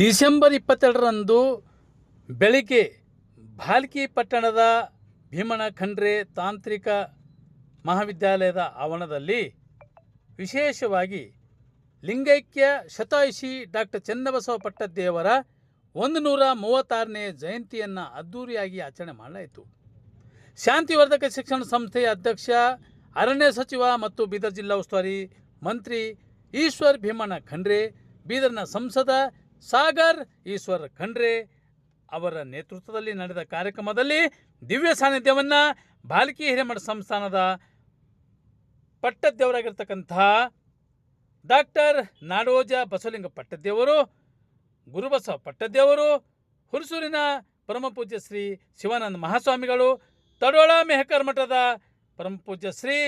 December 22ರಂದು ಬೆಳಿಗ್ಗೆ ಭಾಲ್ಕಿ ಪಟ್ಟಣದ ಭೀಮಣ್ಣ ಖಂಡ್ರೆ ತಾಂತ್ರಿಕ ಮಹಾವಿದ್ಯಾಲಯದ ಆವರಣದಲ್ಲಿ ವಿಶೇಷವಾಗಿ ಲಿಂಗೈಕ್ಯ ಶತಾಯುಷಿ ಡಾಕ್ಟರ್ ಚನ್ನಬಸವ ಪಟ್ಟದೇವರ 136ನೇ ಜಯಂತಿಯನ್ನು ಅದ್ಧೂರಿಯಾಗಿ ಆಚರಣೆ ಮಾಡಲಾಯಿತು. ಶಾಂತಿವರ್ಧಕ ಶಿಕ್ಷಣ ಸಂಸ್ಥೆಯ ಅಧ್ಯಕ್ಷ, ಅರಣ್ಯ ಸಚಿವ ಮತ್ತು ಬೀದರ್ ಜಿಲ್ಲಾ ಉಸ್ತುವಾರಿ ಮಂತ್ರಿ ಈಶ್ವರ್ ಭೀಮಣ್ಣ ಖಂಡ್ರೆ, ಬೀದರ್ನ ಸಂಸದ ಸಾಗರ್ ಈಶ್ವರ್ ಖಂಡ್ರೆ ಅವರ ನೇತೃತ್ವದಲ್ಲಿ ನಡೆದ ಕಾರ್ಯಕ್ರಮದಲ್ಲಿ ದಿವ್ಯ ಸಾನ್ನಿಧ್ಯವನ್ನು ಭಾಲ್ಕಿ ಹಿರೇಮಠ ಸಂಸ್ಥಾನದ ಪಟ್ಟದೇವರಾಗಿರ್ತಕ್ಕಂಥ ಡಾಕ್ಟರ್ ನಾಡೋಜ ಬಸವಲಿಂಗ ಪಟ್ಟದೇವರು, ಗುರುಬಸವ ಪಟ್ಟದೇವರು, ಹುಣಸೂರಿನ ಪರಮಪೂಜ್ಯ ಶ್ರೀ ಶಿವಾನಂದ ಮಹಾಸ್ವಾಮಿಗಳು, ತಡೋಳ ಮೆಹಕರ್ ಮಠದ ಪರಮಪೂಜ್ಯ ಶ್ರೀ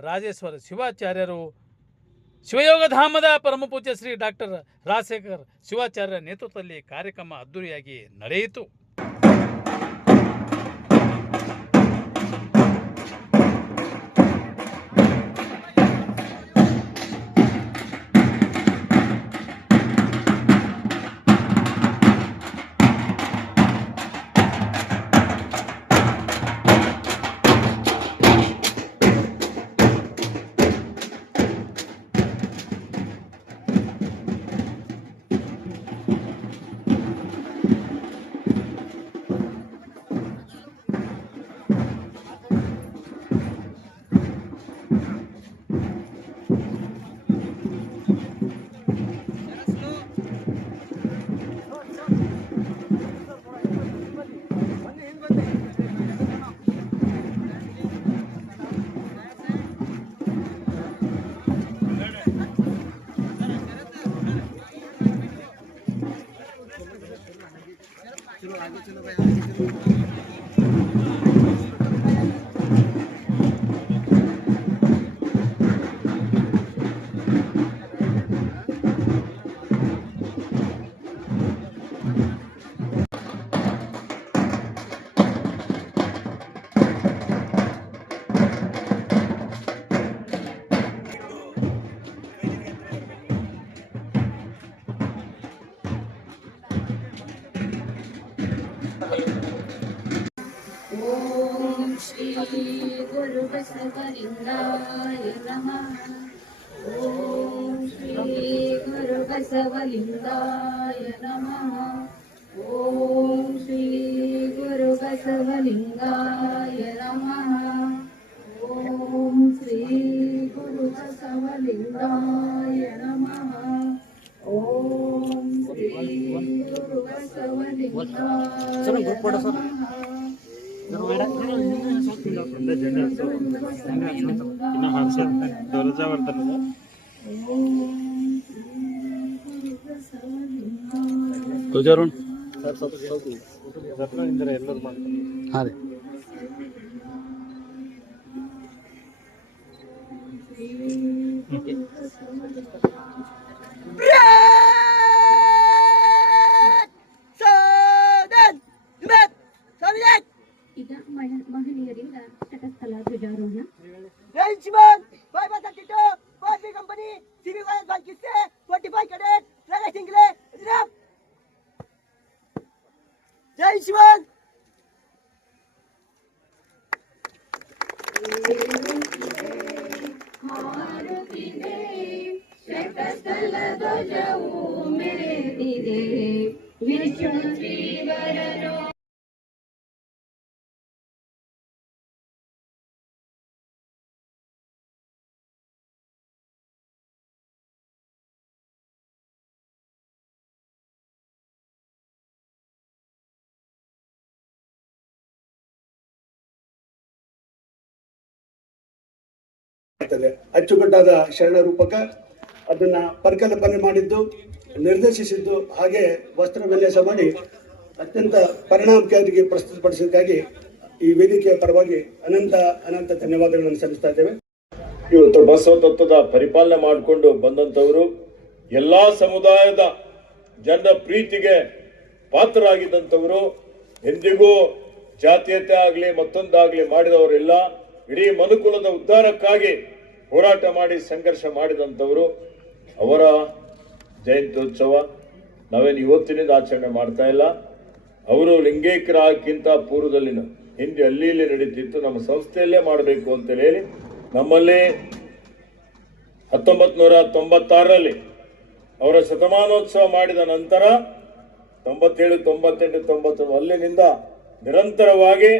ರಾಜೇಶ್ವರ ಶಿವಾಚಾರ್ಯರು, ಶಿವಯೋಗಧಾಮದ ಪರಮಪೂಜ್ಯ ಶ್ರೀ ಡಾಕ್ಟರ್ ರಾಜಶೇಖರ್ ಶಿವಾಚಾರ್ಯರ ನೇತೃತ್ವದಲ್ಲಿ ಕಾರ್ಯಕ್ರಮ ಅದ್ದೂರಿಯಾಗಿ ನಡೆಯಿತು. ಓಂ ಶ್ರೀ ಗುರು ಬಸವಲಿಂಗಾಯ ನಮಃ. ಓಂ ಶ್ರೀ ಗುರು ಬಸವಲಿಂಗಾಯ ನಮಃ. ಓಂ ಶ್ರೀ ಗುರು ಬಸವಲಿಂಗಾಯ ನಮಃ. ಓಂ ಶ್ರೀ ಗುರು ಬಸವಲಿಂಗಾಯ ನಮಃ. ಓಂ ಶ್ರೀ ಗುರು ಬಸವಲಿಂಗಾಯ ನಮಃ. ತುಜಾರುಣ್ ಎಲ್ಲರೂ ಮಾಡ್ತಾರೆ. ಹಾಂ ರೀ. ಈಗ ಮಹಿಳೆಯರಿಂದ ತಟಸ್ಥಲ ಧ್ವಜಾರೋಹಣ. ಜೈ ಶಿವನ್, ಬಾಯ್ ಬಾಯ್ ತಟ್ಟಿಟ್ಟು, ಬಾಯ್ ಬಿ ಕಂಪನಿ, ಸಿವಿ ಬಾಯ್ ಬಾಯ್ ಕಿಸ್ಸೆ, 45 ಕೆಡೆಟ್, ಲಗಾ ಸಿಂಗ್ಲೆ, ಇದ್ರಾಪ್. ಜೈ ಶಿವನ್. ಹಾರುತ್ತಿದೆ ತಟಸ್ಥಲ ಧ್ವಜವು ಮೆರೆದಿದೆ ವಿಶ್ವ ಶ್ರೀವರನು. ಅಚ್ಚುಕಟ್ಟಾದ ಶರಣ ರೂಪಕ ಅದನ್ನ ಪರಿಕಲ್ಪನೆ ಮಾಡಿದ್ದು, ನಿರ್ದೇಶಿಸಿದ್ದು, ಹಾಗೆ ವಸ್ತ್ರ ವಿನ್ಯಾಸ ಮಾಡಿ ಅತ್ಯಂತ ಪರಿಣಾಮಕಾರಿಯಾಗಿ ಪ್ರಸ್ತುತಪಡಿಸಿದ್ದಕ್ಕಾಗಿ ಈ ವೇದಿಕೆಯ ಪರವಾಗಿ ಅನಂತ ಅನಂತ ಧನ್ಯವಾದಗಳನ್ನು ಸಲ್ಲಿಸ್ತಾ ಇದ್ದೇವೆ. ಇವತ್ತು ಬಸವ ತತ್ವದ ಪರಿಪಾಲನೆ ಮಾಡಿಕೊಂಡು ಬಂದಂಥವರು, ಎಲ್ಲಾ ಸಮುದಾಯದ ಜನರ ಪ್ರೀತಿಗೆ ಪಾತ್ರರಾಗಿದ್ದಂಥವರು, ಎಂದಿಗೂ ಜಾತೀಯತೆ ಆಗಲಿ ಮತ್ತೊಂದಾಗಲಿ ಮಾಡಿದವರೆಲ್ಲ ಇಡೀ ಮನುಕುಲದ ಉದ್ಧಾರಕ್ಕಾಗಿ ಹೋರಾಟ ಮಾಡಿ ಸಂಘರ್ಷ ಮಾಡಿದಂಥವರು. ಅವರ ಜಯಂತ್ಯೋತ್ಸವ ನಾವೇನು ಇವತ್ತಿನಿಂದ ಆಚರಣೆ ಮಾಡ್ತಾ ಇಲ್ಲ. ಅವರು ಲಿಂಗೈಕ್ಯಕ್ಕಿಂತ ಪೂರ್ವದಲ್ಲಿನ ಹಿಂದೆ ಅಲ್ಲಿ ಇಲ್ಲಿ ನಡೀತಿತ್ತು, ನಮ್ಮ ಸಂಸ್ಥೆಯಲ್ಲೇ ಮಾಡಬೇಕು ಅಂತೇಳಿ ಹೇಳಿ ನಮ್ಮಲ್ಲಿ 1996ರಲ್ಲಿ ಅವರ ಶತಮಾನೋತ್ಸವ ಮಾಡಿದ ನಂತರ 97, 98, 99 ಅಲ್ಲಿನಿಂದ ನಿರಂತರವಾಗಿ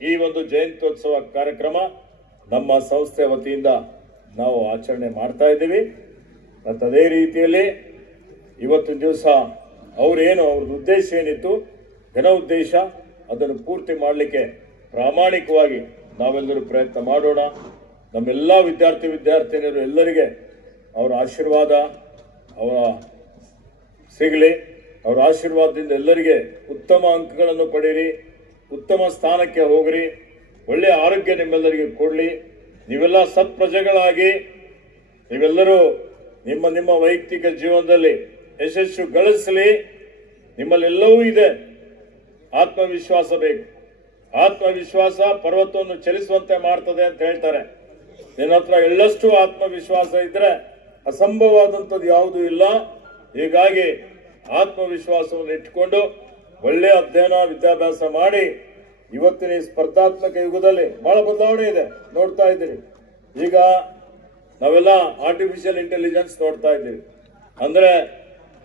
ಈ ಒಂದು ಜಯಂತ್ಯೋತ್ಸವ ಕಾರ್ಯಕ್ರಮ ನಮ್ಮ ಸಂಸ್ಥೆ ವತಿಯಿಂದ ನಾವು ಆಚರಣೆ ಮಾಡ್ತಾ ಇದ್ದೀವಿ. ಮತ್ತು ಅದೇ ರೀತಿಯಲ್ಲಿ ಇವತ್ತಿನ ದಿವಸ ಅವ್ರದ್ದು ಉದ್ದೇಶ ಏನಿತ್ತು, ಘನ ಉದ್ದೇಶ, ಅದನ್ನು ಪೂರ್ತಿ ಮಾಡಲಿಕ್ಕೆ ಪ್ರಾಮಾಣಿಕವಾಗಿ ನಾವೆಲ್ಲರೂ ಪ್ರಯತ್ನ ಮಾಡೋಣ. ನಮ್ಮೆಲ್ಲ ವಿದ್ಯಾರ್ಥಿನಿಯರು ಎಲ್ಲರಿಗೆ ಅವರ ಆಶೀರ್ವಾದ ಸಿಗಲಿ. ಅವರ ಆಶೀರ್ವಾದದಿಂದ ಎಲ್ಲರಿಗೆ ಉತ್ತಮ ಅಂಕಗಳನ್ನು ಪಡೀರಿ, ಉತ್ತಮ ಸ್ಥಾನಕ್ಕೆ ಹೋಗ್ರಿ, ಒಳ್ಳೆಯ ಆರೋಗ್ಯ ನಿಮ್ಮೆಲ್ಲರಿಗೆ ಕೊಡಲಿ. ನೀವೆಲ್ಲ ಸತ್ಪ್ರಜೆಗಳಾಗಿ ನೀವೆಲ್ಲರೂ ನಿಮ್ಮ ವೈಯಕ್ತಿಕ ಜೀವನದಲ್ಲಿ ಯಶಸ್ಸು ಗಳಿಸಲಿ. ನಿಮ್ಮಲ್ಲೆಲ್ಲವೂ ಇದೆ, ಆತ್ಮವಿಶ್ವಾಸ ಬೇಕು. ಆತ್ಮವಿಶ್ವಾಸ ಪರ್ವತವನ್ನು ಚಲಿಸುವಂತೆ ಮಾಡ್ತದೆ ಅಂತ ಹೇಳ್ತಾರೆ. ನಿನ್ನ ಹತ್ರ ಎಳ್ಳಷ್ಟು ಆತ್ಮವಿಶ್ವಾಸ ಇದ್ರೆ ಅಸಂಭವವಾದಂಥದ್ದು ಯಾವುದೂ ಇಲ್ಲ. ಹೀಗಾಗಿ ಆತ್ಮವಿಶ್ವಾಸವನ್ನು ಇಟ್ಕೊಂಡು ಒಳ್ಳೆಯ ಅಧ್ಯಯನ ವಿದ್ಯಾಭ್ಯಾಸ ಮಾಡಿ ಇವತ್ತಿನ ಈ ಸ್ಪರ್ಧಾತ್ಮಕ ಯುಗದಲ್ಲಿ ಬಹಳ ಬದಲಾವಣೆ ಇದೆ, ನೋಡ್ತಾ ಇದ್ದೀರಿ. ಈಗ ನಾವೆಲ್ಲ ಆರ್ಟಿಫಿಷಿಯಲ್ ಇಂಟೆಲಿಜೆನ್ಸ್ ನೋಡ್ತಾ ಇದ್ದೀವಿ. ಅಂದ್ರೆ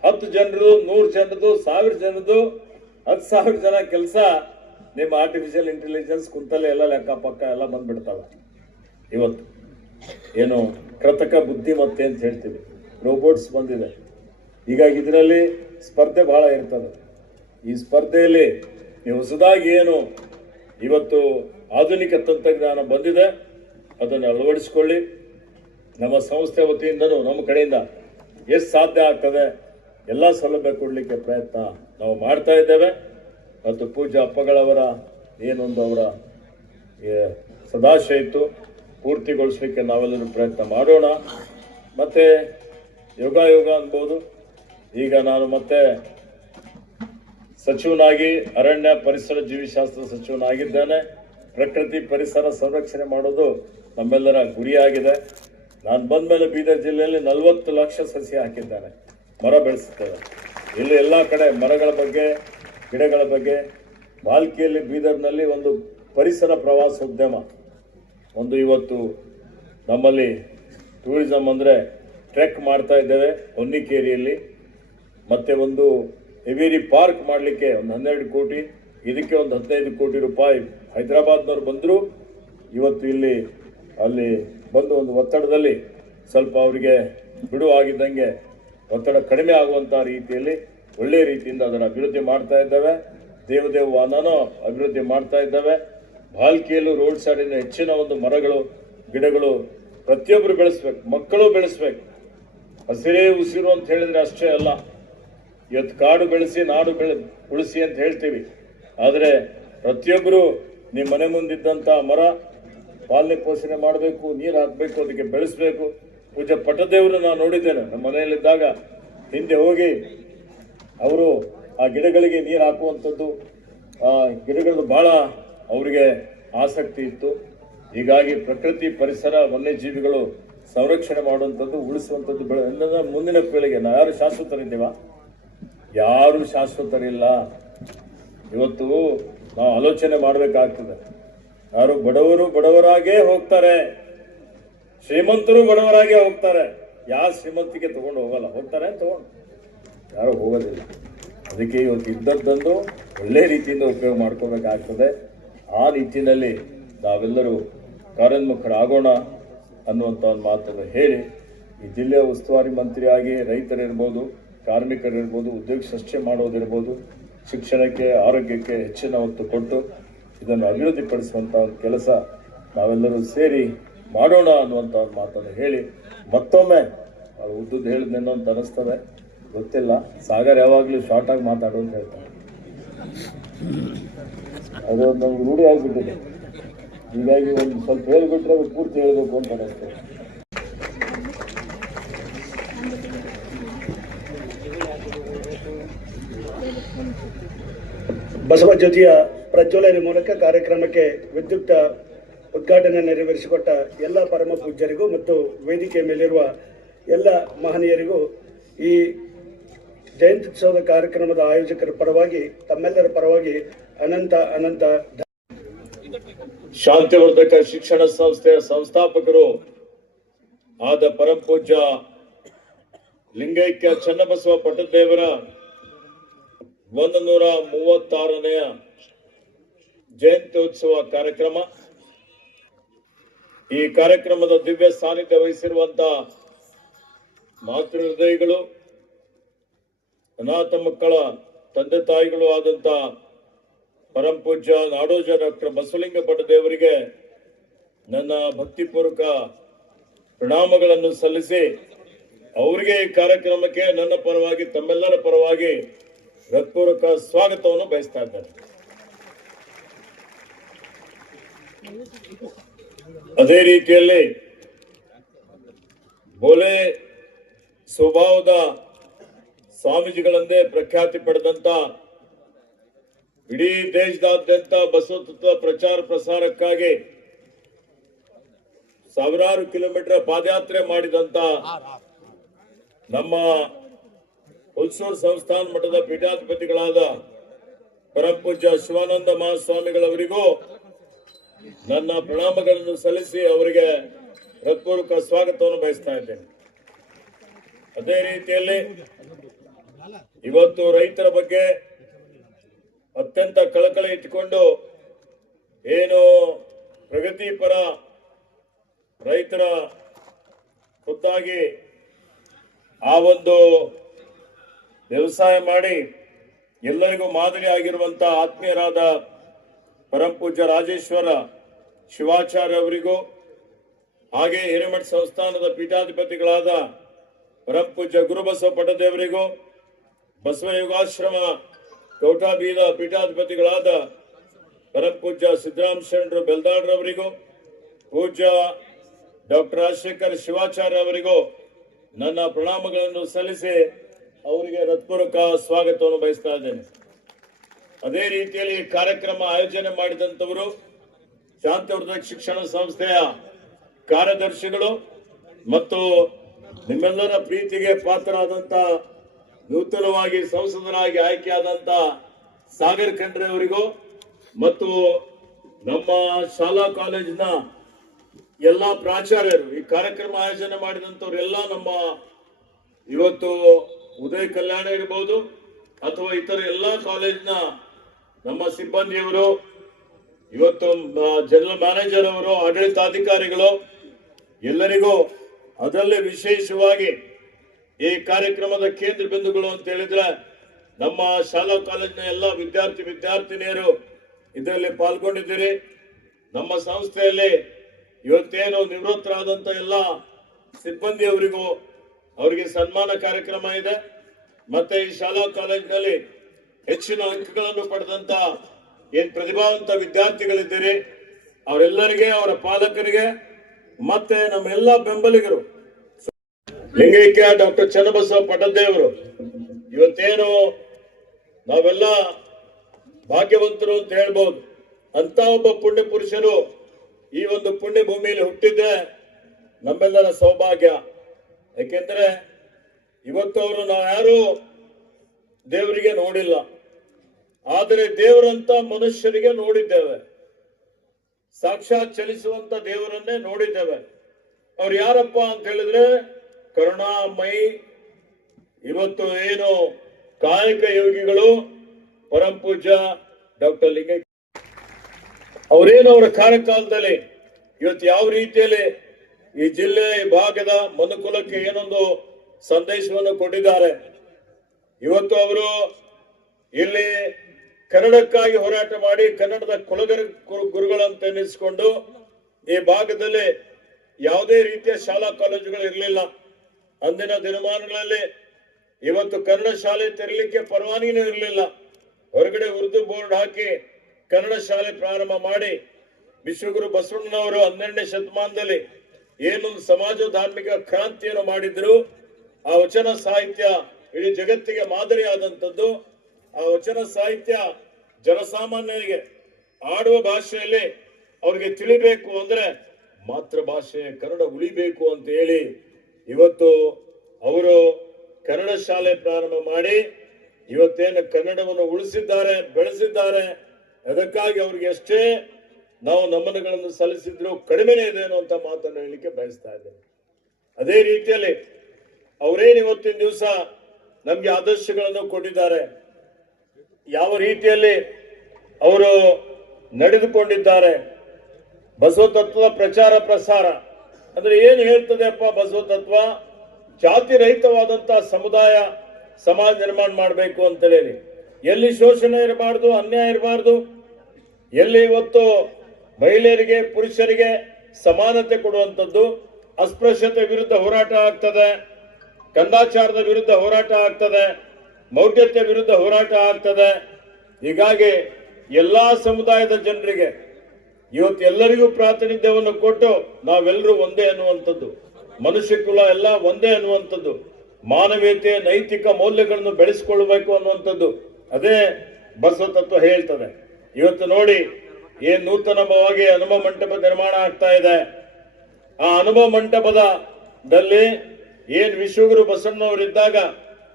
10 ಜನರು 100 ಜನರದು 1000 ಜನರದು 10,000 ಜನ ಕೆಲಸ ನಿಮ್ಮ ಆರ್ಟಿಫಿಷಿಯಲ್ ಇಂಟೆಲಿಜೆನ್ಸ್ ಕುಂತಲ್ಲೇ ಎಲ್ಲ ಲೆಕ್ಕ ಪಕ್ಕ ಎಲ್ಲ ಬಂದ್ಬಿಡ್ತಾವೆ. ಇವತ್ತು ಏನು ಕೃತಕ ಬುದ್ಧಿಮತ್ತೆ ಅಂತ ಹೇಳ್ತೀವಿ, ರೋಬೋಟ್ಸ್ ಬಂದಿದೆ. ಹೀಗಾಗಿ ಇದರಲ್ಲಿ ಸ್ಪರ್ಧೆ ಬಹಳ ಇರ್ತದೆ. ಈ ಸ್ಪರ್ಧೆಯಲ್ಲಿ ನೀವು ಹೊಸದಾಗಿ ಏನು ಇವತ್ತು ಆಧುನಿಕ ತಂತ್ರಜ್ಞಾನ ಬಂದಿದೆ ಅದನ್ನು ಅಳವಡಿಸ್ಕೊಳ್ಳಿ. ನಮ್ಮ ಸಂಸ್ಥೆ ವತಿಯಿಂದನೂ ನಮ್ಮ ಕಡೆಯಿಂದ ಎಷ್ಟು ಸಾಧ್ಯ ಆಗ್ತದೆ ಎಲ್ಲ ಸೌಲಭ್ಯ ಕೊಡಲಿಕ್ಕೆ ಪ್ರಯತ್ನ ನಾವು ಮಾಡ್ತಾ ಇದ್ದೇವೆ. ಮತ್ತು ಪೂಜ್ಯ ಅಪ್ಪಗಳವರ ಏನೊಂದು ಅವರ ಸದಾಶಯ ಇತ್ತು, ಪೂರ್ತಿಗೊಳಿಸಲಿಕ್ಕೆ ನಾವೆಲ್ಲರೂ ಪ್ರಯತ್ನ ಮಾಡೋಣ. ಮತ್ತು ಯೋಗ ಅನ್ಬೋದು. ಈಗ ನಾನು ಮತ್ತೆ ಸಚಿವನಾಗಿ ಅರಣ್ಯ ಪರಿಸರ ಜೀವಿಶಾಸ್ತ್ರ ಸಚಿವನಾಗಿದ್ದೇನೆ. ಪ್ರಕೃತಿ ಪರಿಸರ ಸಂರಕ್ಷಣೆ ಮಾಡೋದು ನಮ್ಮೆಲ್ಲರ ಗುರಿಯಾಗಿದೆ. ನಾನು ಬಂದ ಮೇಲೆ ಬೀದರ್ ಜಿಲ್ಲೆಯಲ್ಲಿ 40 ಲಕ್ಷ ಸಸಿ ಹಾಕಿದ್ದೇನೆ, ಮರ ಬೆಳೆಸುತ್ತೇವೆ. ಇಲ್ಲಿ ಎಲ್ಲ ಕಡೆ ಮರಗಳ ಬಗ್ಗೆ, ಗಿಡಗಳ ಬಗ್ಗೆ. ಬಾಲ್ಕಿಯಲ್ಲಿ ಬೀದರ್ನಲ್ಲಿ ಒಂದು ಪರಿಸರ ಪ್ರವಾಸೋದ್ಯಮ ಒಂದು ಇವತ್ತು ನಮ್ಮಲ್ಲಿ ಟೂರಿಸಂ ಅಂದರೆ ಟ್ರೆಕ್ ಮಾಡ್ತಾ ಇದ್ದೇವೆ ಹೊನ್ನಿಕೇರಿಯಲ್ಲಿ. ಮತ್ತು ಒಂದು ಹೆವೇರಿ ಪಾರ್ಕ್ ಮಾಡಲಿಕ್ಕೆ ಒಂದು 12 ಕೋಟಿ, ಇದಕ್ಕೆ ಒಂದು 15 ಕೋಟಿ ರೂಪಾಯಿ ಹೈದರಾಬಾದ್ನವ್ರು ಬಂದರು. ಇವತ್ತು ಅಲ್ಲಿ ಬಂದು ಒಂದು ಒತ್ತಡದಲ್ಲಿ ಸ್ವಲ್ಪ ಅವರಿಗೆ ಬಿಡುವಾಗಿದ್ದಂಗೆ ಒತ್ತಡ ಕಡಿಮೆ ಆಗುವಂಥ ರೀತಿಯಲ್ಲಿ ಒಳ್ಳೆಯ ರೀತಿಯಿಂದ ಅದನ್ನು ಅಭಿವೃದ್ಧಿ ಮಾಡ್ತಾ ಇದ್ದೇವೆ. ದೇವದೇವ ವನನೂ ಅಭಿವೃದ್ಧಿ ಮಾಡ್ತಾ ಇದ್ದೇವೆ. ಬಾಲ್ಕಿಯಲ್ಲೂ ರೋಡ್ ಸೈಡಿನ ಹೆಚ್ಚಿನ ಒಂದು ಮರಗಳು ಗಿಡಗಳು ಪ್ರತಿಯೊಬ್ಬರು ಬೆಳೆಸ್ಬೇಕು, ಮಕ್ಕಳು ಬೆಳೆಸ್ಬೇಕು. ಹಸಿರೇ ಉಸಿರು ಅಂತ ಹೇಳಿದ್ರೆ ಅಷ್ಟೇ ಅಲ್ಲ. ಇವತ್ತು ಕಾಡು ಬೆಳೆಸಿ ನಾಡು ಉಳಿಸಿ ಅಂತ ಹೇಳ್ತೀವಿ, ಆದರೆ ಪ್ರತಿಯೊಬ್ಬರು ನಿಮ್ಮ ಮನೆ ಮುಂದಿದ್ದಂಥ ಮರ ಪಾಲನೆ ಪೋಷಣೆ ಮಾಡಬೇಕು, ನೀರು ಹಾಕಬೇಕು, ಅದಕ್ಕೆ ಬೆಳೆಸಬೇಕು. ಪೂಜ್ಯ ಪಟ್ಟದೇವರು ನಾನು ನೋಡಿದ್ದೇನೆ ನಮ್ಮ ಮನೆಯಲ್ಲಿದ್ದಾಗ. ಹಿಂದೆ ಹೋಗಿ ಅವರು ಆ ಗಿಡಗಳಿಗೆ ನೀರು ಹಾಕುವಂಥದ್ದು, ಆ ಗಿಡಗಳದ್ದು ಭಾಳ ಅವರಿಗೆ ಆಸಕ್ತಿ ಇತ್ತು. ಹೀಗಾಗಿ ಪ್ರಕೃತಿ ಪರಿಸರ ವನ್ಯಜೀವಿಗಳು ಸಂರಕ್ಷಣೆ ಮಾಡುವಂಥದ್ದು, ಉಳಿಸುವಂಥದ್ದು ಮುಂದಿನ ಪೀಳಿಗೆ ನಾವು ಯಾರು ಶಾಶ್ವತರಿದ್ದೀವ? ಯಾರು ಶಾಶ್ವತರಿಲ್ಲ. ಇವತ್ತು ನಾವು ಆಲೋಚನೆ ಮಾಡಬೇಕಾಗ್ತದೆ. ಯಾರು ಬಡವರಾಗೇ ಹೋಗ್ತಾರೆ, ಶ್ರೀಮಂತರು ಬಡವರಾಗೇ ಹೋಗ್ತಾರೆ. ಯಾರು ಶ್ರೀಮಂತಿಗೆ ತಗೊಂಡು ಹೋಗಲ್ಲ, ಹೋಗ್ತಾರೆ ತಗೊಂಡು ಯಾರು ಹೋಗೋದಿಲ್ಲ. ಅದಕ್ಕೆ ಇವತ್ತು ಇದ್ದದ್ದನ್ನು ಒಳ್ಳೆ ರೀತಿಯಿಂದ ಉಪಯೋಗ ಮಾಡ್ಕೋಬೇಕಾಗ್ತದೆ. ಆ ನಿಟ್ಟಿನಲ್ಲಿ ನಾವೆಲ್ಲರೂ ಕಾರ್ಯೋನ್ಮುಖರಾಗೋಣ ಅನ್ನುವಂಥ ಒಂದು ಮಾತನ್ನು ಹೇಳಿ, ಈ ಜಿಲ್ಲೆಯ ಉಸ್ತುವಾರಿ ಮಂತ್ರಿಯಾಗಿ ರೈತರಿರ್ಬೋದು, ಕಾರ್ಮಿಕರಿರ್ಬೋದು, ಉದ್ಯೋಗ ಸೃಷ್ಟಿ ಮಾಡೋದಿರ್ಬೋದು, ಶಿಕ್ಷಣಕ್ಕೆ ಆರೋಗ್ಯಕ್ಕೆ ಹೆಚ್ಚಿನ ಒತ್ತು ಕೊಟ್ಟು ಇದನ್ನು ಅಭಿವೃದ್ಧಿಪಡಿಸುವಂಥ ಒಂದು ಕೆಲಸ ನಾವೆಲ್ಲರೂ ಸೇರಿ ಮಾಡೋಣ ಅನ್ನುವಂಥ ಒಂದು ಮಾತನ್ನು ಹೇಳಿ, ಮತ್ತೊಮ್ಮೆ ಉದ್ದದ್ದು ಹೇಳಿದ್ನೇನೋ ಅಂತ ಅನಿಸ್ತದೆ, ಗೊತ್ತಿಲ್ಲ. ಸಾಗರ್ ಯಾವಾಗಲೂ ಶಾರ್ಟ್ ಆಗಿ ಮಾತಾಡು ಅಂತ ಹೇಳ್ತಾರೆ. ಅದು ನಮ್ಗೆ ರೂಢಿ ಆಗಿಬಿಟ್ಟಿದೆ. ಹೀಗಾಗಿ ಒಂದು ಸ್ವಲ್ಪ ಹೇಳಿಬಿಟ್ರೆ ಅದು ಪೂರ್ತಿ ಹೇಳಬೇಕು ಅಂತ ಅನಿಸ್ತದೆ. ಬಸವ ಜ್ಯೋತಿಯ ಪ್ರಜ್ವಲನೆ ಮೂಲಕ ಕಾರ್ಯಕ್ರಮಕ್ಕೆ ವಿದ್ಯುಕ್ತ ಉದ್ಘಾಟನೆ ನೆರವೇರಿಸಿಕೊಟ್ಟ ಎಲ್ಲ ಪರಮ ಪೂಜ್ಯರಿಗೂ ಮತ್ತು ವೇದಿಕೆ ಮೇಲಿರುವ ಎಲ್ಲ ಮಹನೀಯರಿಗೂ ಈ ಜಯಂತ್ಯುತ್ಸವದ ಕಾರ್ಯಕ್ರಮದ ಆಯೋಜಕರ ಪರವಾಗಿ ತಮ್ಮೆಲ್ಲರ ಪರವಾಗಿ ಅನಂತ ಶಾಂತಿವರ್ಧಕ ಶಿಕ್ಷಣ ಸಂಸ್ಥೆಯ ಸಂಸ್ಥಾಪಕರು ಆದ ಪರಮಪೂಜ್ಯ ಲಿಂಗೈಕ್ಯ ಚನ್ನಬಸವ ಪಟ್ಟದೇವರ 136ನೇ ಜಯಂತ್ಯೋತ್ಸವ ಕಾರ್ಯಕ್ರಮ. ಈ ಕಾರ್ಯಕ್ರಮದ ದಿವ್ಯ ಸಾನ್ನಿಧ್ಯ ವಹಿಸಿರುವಂತಹ ಮಾತೃ ಹೃದಯಗಳು, ಅನಾಥ ಮಕ್ಕಳ ತಂದೆ ತಾಯಿಗಳು ಆದಂತ ಪರಮಪೂಜ್ಯ ನಾಡೋಜ ಡಾಕ್ಟರ್ ಬಸವಲಿಂಗ ಪಟ್ಟದೇವರಿಗೆ ನನ್ನ ಭಕ್ತಿಪೂರ್ವಕ ಪ್ರಣಾಮಗಳನ್ನು ಸಲ್ಲಿಸಿ ಅವರಿಗೆ ಈ ಕಾರ್ಯಕ್ರಮಕ್ಕೆ ನನ್ನ ಪರವಾಗಿ ತಮ್ಮೆಲ್ಲರ ಪರವಾಗಿ ಹೃತ್ಪೂರ್ವಕ ಸ್ವಾಗತವನ್ನು ಬಯಸ್ತಾ ಇದ್ದೇನೆ. ಅದೇ ರೀತಿಯಲ್ಲಿ ಬೋಲೆ ಸ್ವಭಾವದ ಸ್ವಾಮೀಜಿಗಳಂದೇ ಪ್ರಖ್ಯಾತಿ ಪಡೆದಂತ, ಇಡೀ ದೇಶದಾದ್ಯಂತ ಬಸವ ತತ್ವ ಪ್ರಚಾರ ಪ್ರಸಾರಕ್ಕಾಗಿ ಸಾವಿರಾರು ಕಿಲೋಮೀಟರ್ ಪಾದಯಾತ್ರೆ ಮಾಡಿದಂತ ನಮ್ಮ ಹುಲ್ಸೂರು ಸಂಸ್ಥಾನ ಮಠದ ಪೀಠಾಧಿಪತಿಗಳಾದ ಪರಮಪೂಜ್ಯ ಶಿವಾನಂದ ಮಹಾಸ್ವಾಮಿಗಳವರಿಗೂ ನನ್ನ ಪ್ರಣಾಮಗಳನ್ನು ಸಲ್ಲಿಸಿ ಅವರಿಗೆ ಹೃತ್ಪೂರ್ವಕ ಸ್ವಾಗತವನ್ನು ಬಯಸ್ತಾ ಇದ್ದೇನೆ. ಅದೇ ರೀತಿಯಲ್ಲಿ ಇವತ್ತು ರೈತರ ಬಗ್ಗೆ ಅತ್ಯಂತ ಕಳಕಳಿ ಇಟ್ಟುಕೊಂಡು ಏನು ಪ್ರಗತಿಪರ ರೈತರ ಖುದ್ದಾಗಿ ಆ ಒಂದು ವ್ಯವಸಾಯ ಮಾಡಿ ಎಲ್ಲರಿಗೂ ಮಾದರಿ ಆಗಿರುವಂತಹ ಆತ್ಮೀಯರಾದ ಪರಮಪೂಜ್ಯ ರಾಜೇಶ್ವರ ಶಿವಾಚಾರ್ಯ ಅವರಿಗೂ, ಹಾಗೆ ಹಿರೇಮಠ ಸಂಸ್ಥಾನದ ಪೀಠಾಧಿಪತಿಗಳಾದ ಪರಮಪೂಜ್ಯ ಗುರುಬಸವ ಪಟ್ಟದೇವರಿಗೂ, ಬಸವ ಯೋಗಾಶ್ರಮ ಕೌಟಾಬೀದ ಪೀಠಾಧಿಪತಿಗಳಾದ ಪರಮಪೂಜ್ಯ ಸಿದ್ದರಾಮ ಶರಣರು ಬೆಲ್ದಾಡ್ರವರಿಗೂ, ಪೂಜ್ಯ ಡಾಕ್ಟರ್ ರಾಜಶೇಖರ್ ಶಿವಾಚಾರ್ಯ ಅವರಿಗೂ ನನ್ನ ಪ್ರಣಾಮಗಳನ್ನು ಸಲ್ಲಿಸಿ ಅವರಿಗೆ ಹೃತ್ಪೂರ್ವಕ ಸ್ವಾಗತವನ್ನು ಬಯಸ್ತಾ ಇದ್ದೇನೆ. ಅದೇ ರೀತಿಯಲ್ಲಿ ಕಾರ್ಯಕ್ರಮ ಆಯೋಜನೆ ಮಾಡಿದಂತವರು ಶಾಂತಿವರ್ಧಕ ಶಿಕ್ಷಣ ಸಂಸ್ಥೆಯ ಕಾರ್ಯದರ್ಶಿಗಳು ಮತ್ತು ನಿಮ್ಮೆಲ್ಲರ ಪ್ರೀತಿಗೆ ಪಾತ್ರರಾದಂತ ನೂತನವಾಗಿ ಸಂಸದರಾಗಿ ಆಯ್ಕೆಯಾದಂತ ಸಾಗರ್ ಖಂಡ್ರೆ ಅವರಿಗೂ ಮತ್ತು ನಮ್ಮ ಶಾಲಾ ಕಾಲೇಜಿನ ಎಲ್ಲಾ ಪ್ರಾಚಾರ್ಯರು, ಈ ಕಾರ್ಯಕ್ರಮ ಆಯೋಜನೆ ಮಾಡಿದಂತವರೆಲ್ಲ ನಮ್ಮ ಇವತ್ತು ಉದಯ ಕಲ್ಯಾಣ ಇರಬಹುದು ಅಥವಾ ಇತರ ಎಲ್ಲಾ ಕಾಲೇಜಿನ ನಮ್ಮ ಸಿಬ್ಬಂದಿಯವರು, ಇವತ್ತು ಜನರಲ್ ಮ್ಯಾನೇಜರ್ ಅವರು, ಆಡಳಿತಾಧಿಕಾರಿಗಳು, ಎಲ್ಲರಿಗೂ ಅದರಲ್ಲಿ ವಿಶೇಷವಾಗಿ ಈ ಕಾರ್ಯಕ್ರಮದ ಕೇಂದ್ರ ಬಿಂದುಗಳು ಅಂತ ಹೇಳಿದ್ರೆ ನಮ್ಮ ಶಾಲಾ ಕಾಲೇಜಿನ ಎಲ್ಲ ವಿದ್ಯಾರ್ಥಿನಿಯರು ಇದರಲ್ಲಿ ಪಾಲ್ಗೊಂಡಿದ್ದೀರಿ. ನಮ್ಮ ಸಂಸ್ಥೆಯಲ್ಲಿ ಇವತ್ತೇನು ನಿವೃತ್ತರಾದಂತ ಎಲ್ಲ ಸಿಬ್ಬಂದಿಯವರಿಗೂ ಅವರಿಗೆ ಸನ್ಮಾನ ಕಾರ್ಯಕ್ರಮ ಇದೆ. ಮತ್ತೆ ಈ ಶಾಲಾ ಕಾಲೇಜಿನಲ್ಲಿ ಹೆಚ್ಚಿನ ಅಂಕಗಳನ್ನು ಪಡೆದಂತ ಏನ್ ಪ್ರತಿಭಾವಂತ ವಿದ್ಯಾರ್ಥಿಗಳಿದ್ದೀರಿ ಅವರೆಲ್ಲರಿಗೆ, ಅವರ ಪಾಲಕರಿಗೆ ಮತ್ತೆ ನಮ್ಮೆಲ್ಲ ಬೆಂಬಲಿಗರು, ಲಿಂಗೈಕ್ಯ ಡಾಕ್ಟರ್ ಚನ್ನಬಸವ ಪಟ್ಟದೇವರು ಇವತ್ತೇನು ನಾವೆಲ್ಲ ಭಾಗ್ಯವಂತರು ಅಂತ ಹೇಳ್ಬೋದು. ಅಂತ ಒಬ್ಬ ಪುಣ್ಯ ಪುರುಷರು ಈ ಒಂದು ಪುಣ್ಯ ಭೂಮಿಯಲ್ಲಿ ಹುಟ್ಟಿದ್ದೆ ನಮ್ಮೆಲ್ಲರ ಸೌಭಾಗ್ಯ. ಯಾಕೆಂದ್ರೆ ಇವತ್ತು ಅವರು ನಾವ್ಯಾರು ದೇವರಿಗೆ ನೋಡಿಲ್ಲ, ಆದರೆ ದೇವರಂತ ಮನುಷ್ಯರಿಗೆ ನೋಡಿದ್ದೇವೆ, ಸಾಕ್ಷಾತ್ ಚಲಿಸುವಂತ ದೇವರನ್ನೇ ನೋಡಿದ್ದೇವೆ. ಅವ್ರು ಯಾರಪ್ಪ ಅಂತ ಹೇಳಿದ್ರೆ ಕರುಣಾಮಯಿ, ಇವತ್ತು ಏನು ಕಾಯಕ ಯೋಗಿಗಳು ಪರಮಪೂಜ್ಯ ಡಾಕ್ಟರ್ ಲಿಂಗೈಕ್ಯ ಅವರೇನು ಅವರ ಕಾರ್ಯಕಾಲದಲ್ಲಿ ಇವತ್ತು ಯಾವ ರೀತಿಯಲ್ಲಿ ಈ ಜಿಲ್ಲೆ, ಈ ಭಾಗದ ಮನುಕುಲಕ್ಕೆ ಏನೊಂದು ಸಂದೇಶವನ್ನು ಕೊಟ್ಟಿದ್ದಾರೆ. ಇವತ್ತು ಅವರು ಇಲ್ಲಿ ಕನ್ನಡಕ್ಕಾಗಿ ಹೋರಾಟ ಮಾಡಿ ಕನ್ನಡದ ಗುರುಗಳಂತ ಎನಿಸಿಕೊಂಡು ಈ ಭಾಗದಲ್ಲಿ ಯಾವುದೇ ರೀತಿಯ ಶಾಲಾ ಕಾಲೇಜುಗಳು ಇರಲಿಲ್ಲ. ಅಂದಿನ ದಿನಮಾನಗಳಲ್ಲಿ ಇವತ್ತು ಕನ್ನಡ ಶಾಲೆ ತೆರಲಿಕ್ಕೆ ಪರವಾನಗಿನೂ ಇರಲಿಲ್ಲ. ಹೊರಗಡೆ ಉರ್ದು ಬೋರ್ಡ್ ಹಾಕಿ ಕನ್ನಡ ಶಾಲೆ ಪ್ರಾರಂಭ ಮಾಡಿ ವಿಶ್ವಗುರು ಬಸವಣ್ಣನವರು 12ನೇ ಶತಮಾನದಲ್ಲಿ ಏನೊಂದು ಸಮಾಜ ಧಾರ್ಮಿಕ ಕ್ರಾಂತಿಯನ್ನು ಮಾಡಿದ್ರು. ಆ ವಚನ ಸಾಹಿತ್ಯ ಇಡೀ ಜಗತ್ತಿಗೆ ಮಾದರಿಯಾದಂಥದ್ದು. ಆ ವಚನ ಸಾಹಿತ್ಯ ಜನಸಾಮಾನ್ಯರಿಗೆ ಆಡುವ ಭಾಷೆಯಲ್ಲಿ ಅವ್ರಿಗೆ ತಿಳಿಬೇಕು ಅಂದ್ರೆ ಮಾತೃ ಭಾಷೆ ಕನ್ನಡ ಉಳಿಬೇಕು ಅಂತ ಹೇಳಿ ಇವತ್ತು ಅವರು ಕನ್ನಡ ಶಾಲೆ ಪ್ರಾರಂಭ ಮಾಡಿ ಇವತ್ತೇನು ಕನ್ನಡವನ್ನು ಉಳಿಸಿದ್ದಾರೆ, ಬೆಳೆಸಿದ್ದಾರೆ. ಅದಕ್ಕಾಗಿ ಅವ್ರಿಗೆ ಎಷ್ಟೇ ನಾವು ನಮನಗಳನ್ನು ಸಲ್ಲಿಸಿದ್ರು ಕಡಿಮೆನೇ ಇದೆ ಅನ್ನುವಂತ ಮಾತನ್ನು ಹೇಳಲಿಕ್ಕೆ ಬಯಸ್ತಾ ಇದ್ದೇನೆ. ಅದೇ ರೀತಿಯಲ್ಲಿ ಅವರೇನು ಇವತ್ತಿನ ದಿವಸ ನಮ್ಗೆ ಆದರ್ಶಗಳನ್ನು ಕೊಟ್ಟಿದ್ದಾರೆ, ಯಾವ ರೀತಿಯಲ್ಲಿ ಅವರು ನಡೆದುಕೊಂಡಿದ್ದಾರೆ, ಬಸವ ತತ್ವದ ಪ್ರಚಾರ ಪ್ರಸಾರ ಅಂದ್ರೆ ಏನು ಹೇಳ್ತದೆ ಅಪ್ಪ ಬಸವ ತತ್ವ? ಜಾತಿ ರಹಿತವಾದಂತಹ ಸಮುದಾಯ ಸಮಾಜ ನಿರ್ಮಾಣ ಮಾಡಬೇಕು ಅಂತ ಹೇಳಿ, ಎಲ್ಲಿ ಶೋಷಣೆ ಇರಬಾರ್ದು, ಅನ್ಯಾಯ ಇರಬಾರ್ದು, ಎಲ್ಲಿ ಇವತ್ತು ಮಹಿಳೆಯರಿಗೆ ಪುರುಷರಿಗೆ ಸಮಾನತೆ ಕೊಡುವಂಥದ್ದು, ಅಸ್ಪೃಶ್ಯತೆ ವಿರುದ್ಧ ಹೋರಾಟ ಆಗ್ತದೆ, ಕಂದಾಚಾರದ ವಿರುದ್ಧ ಹೋರಾಟ ಆಗ್ತದೆ, ಮೌಢ್ಯತೆ ವಿರುದ್ಧ ಹೋರಾಟ ಆಗ್ತದೆ. ಹೀಗಾಗಿ ಎಲ್ಲಾ ಸಮುದಾಯದ ಜನರಿಗೆ ಇವತ್ತು ಎಲ್ಲರಿಗೂ ಪ್ರಾತಿನಿಧ್ಯವನ್ನು ಕೊಟ್ಟು ನಾವೆಲ್ಲರೂ ಒಂದೇ ಅನ್ನುವಂಥದ್ದು, ಮನುಷ್ಯ ಕುಲ ಎಲ್ಲ ಒಂದೇ ಅನ್ನುವಂಥದ್ದು, ಮಾನವೀಯತೆ ನೈತಿಕ ಮೌಲ್ಯಗಳನ್ನು ಬೆಳೆಸಿಕೊಳ್ಳಬೇಕು ಅನ್ನುವಂಥದ್ದು ಅದೇ ಬಸವ ತತ್ವ ಹೇಳ್ತದೆ. ಇವತ್ತು ನೋಡಿ ಏನ್ ನೂತನವಾಗಿ ಅನುಭವ ಮಂಟಪ ನಿರ್ಮಾಣ ಆಗ್ತಾ ಇದೆ. ಆ ಅನುಭವ ಮಂಟಪದಲ್ಲಿ ಏನ್ ವಿಶ್ವಗುರು ಬಸವಣ್ಣವರಿದ್ದಾಗ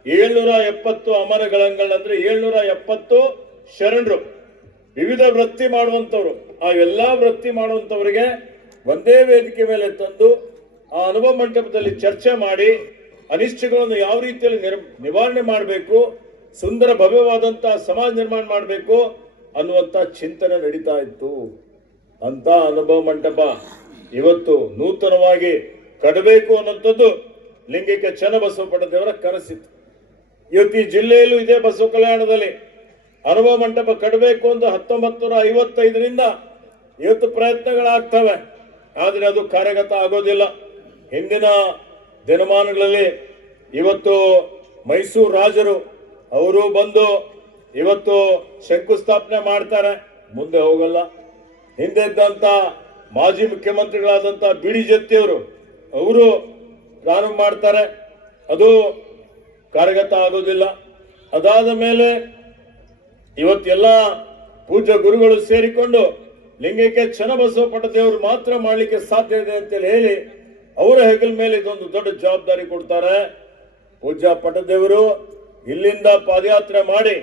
770 ಅಮರಗಳಂಗಳಂದ್ರೆ 770 ಶರಣರು ವಿವಿಧ ವೃತ್ತಿ ಮಾಡುವಂತವ್ರು, ಆ ಎಲ್ಲಾ ವೃತ್ತಿ ಮಾಡುವಂತವರಿಗೆ ಒಂದೇ ವೇದಿಕೆ ಮೇಲೆ ತಂದು ಆ ಅನುಭವ ಮಂಟಪದಲ್ಲಿ ಚರ್ಚೆ ಮಾಡಿ ಅನಿಷ್ಟಗಳನ್ನು ಯಾವ ರೀತಿಯಲ್ಲಿ ನಿವಾರಣೆ ಮಾಡಬೇಕು, ಸುಂದರ ಭವ್ಯವಾದಂತಹ ಸಮಾಜ ನಿರ್ಮಾಣ ಮಾಡಬೇಕು ಅನ್ನುವಂತ ಚಿಂತನೆ ನಡೀತಾ ಇತ್ತು. ಅಂತ ಅನುಭವ ಮಂಟಪ ಇವತ್ತು ನೂತನವಾಗಿ ಕಟ್ಟಬೇಕು ಅನ್ನುವಂಥದ್ದು ಲಿಂಗೈಕ್ಯ ಚನ್ನಬಸವ ಪಟ್ಟದೇವರ ಕನಸಿತ್ತು. ಇವತ್ತು ಈ ಜಿಲ್ಲೆಯಲ್ಲೂ ಇದೇ ಬಸವ ಕಲ್ಯಾಣದಲ್ಲಿ ಅನುಭವ ಮಂಟಪ ಕಟ್ಟಬೇಕು ಅಂತ 1955ರಿಂದ ಇವತ್ತು ಪ್ರಯತ್ನಗಳಾಗ್ತವೆ, ಆದ್ರೆ ಅದು ಕಾರ್ಯಗತ ಆಗೋದಿಲ್ಲ. ಹಿಂದಿನ ದಿನಮಾನಗಳಲ್ಲಿ ಇವತ್ತು ಮೈಸೂರು ರಾಜರು ಅವರು ಬಂದು ಇವತ್ತು ಶಂಕುಸ್ಥಾಪನೆ ಮಾಡ್ತಾರೆ, ಮುಂದೆ ಹೋಗಲ್ಲ. ಹಿಂದೆ ಇದ್ದಂತ ಮಾಜಿ ಮುಖ್ಯಮಂತ್ರಿಗಳಾದಂತ ಬಿಡಿ ಜತ್ತಿಯವರು ಅವರು ಪ್ರಾರಂಭ ಮಾಡ್ತಾರೆ, ಅದು ಕಾರ್ಯಗತ ಆಗೋದಿಲ್ಲ. ಅದಾದ ಮೇಲೆ ಇವತ್ತೆಲ್ಲ ಪೂಜ್ಯ ಗುರುಗಳು ಸೇರಿಕೊಂಡು ಲಿಂಗೈಕ್ಯ ಚನ್ನಬಸವ ಪಟ್ಟದೇವರು ಮಾತ್ರ ಮಾಡಲಿಕ್ಕೆ ಸಾಧ್ಯ ಇದೆ ಅಂತೇಳಿ ಹೇಳಿ ಅವರ ಹೆಗಲ ಮೇಲೆ ಇದೊಂದು ದೊಡ್ಡ ಜವಾಬ್ದಾರಿ ಕೊಡ್ತಾರೆ. ಪೂಜ್ಯ ಪಟ್ಟದೇವರು ಇಲ್ಲಿಂದ ಪಾದಯಾತ್ರೆ ಮಾಡಿ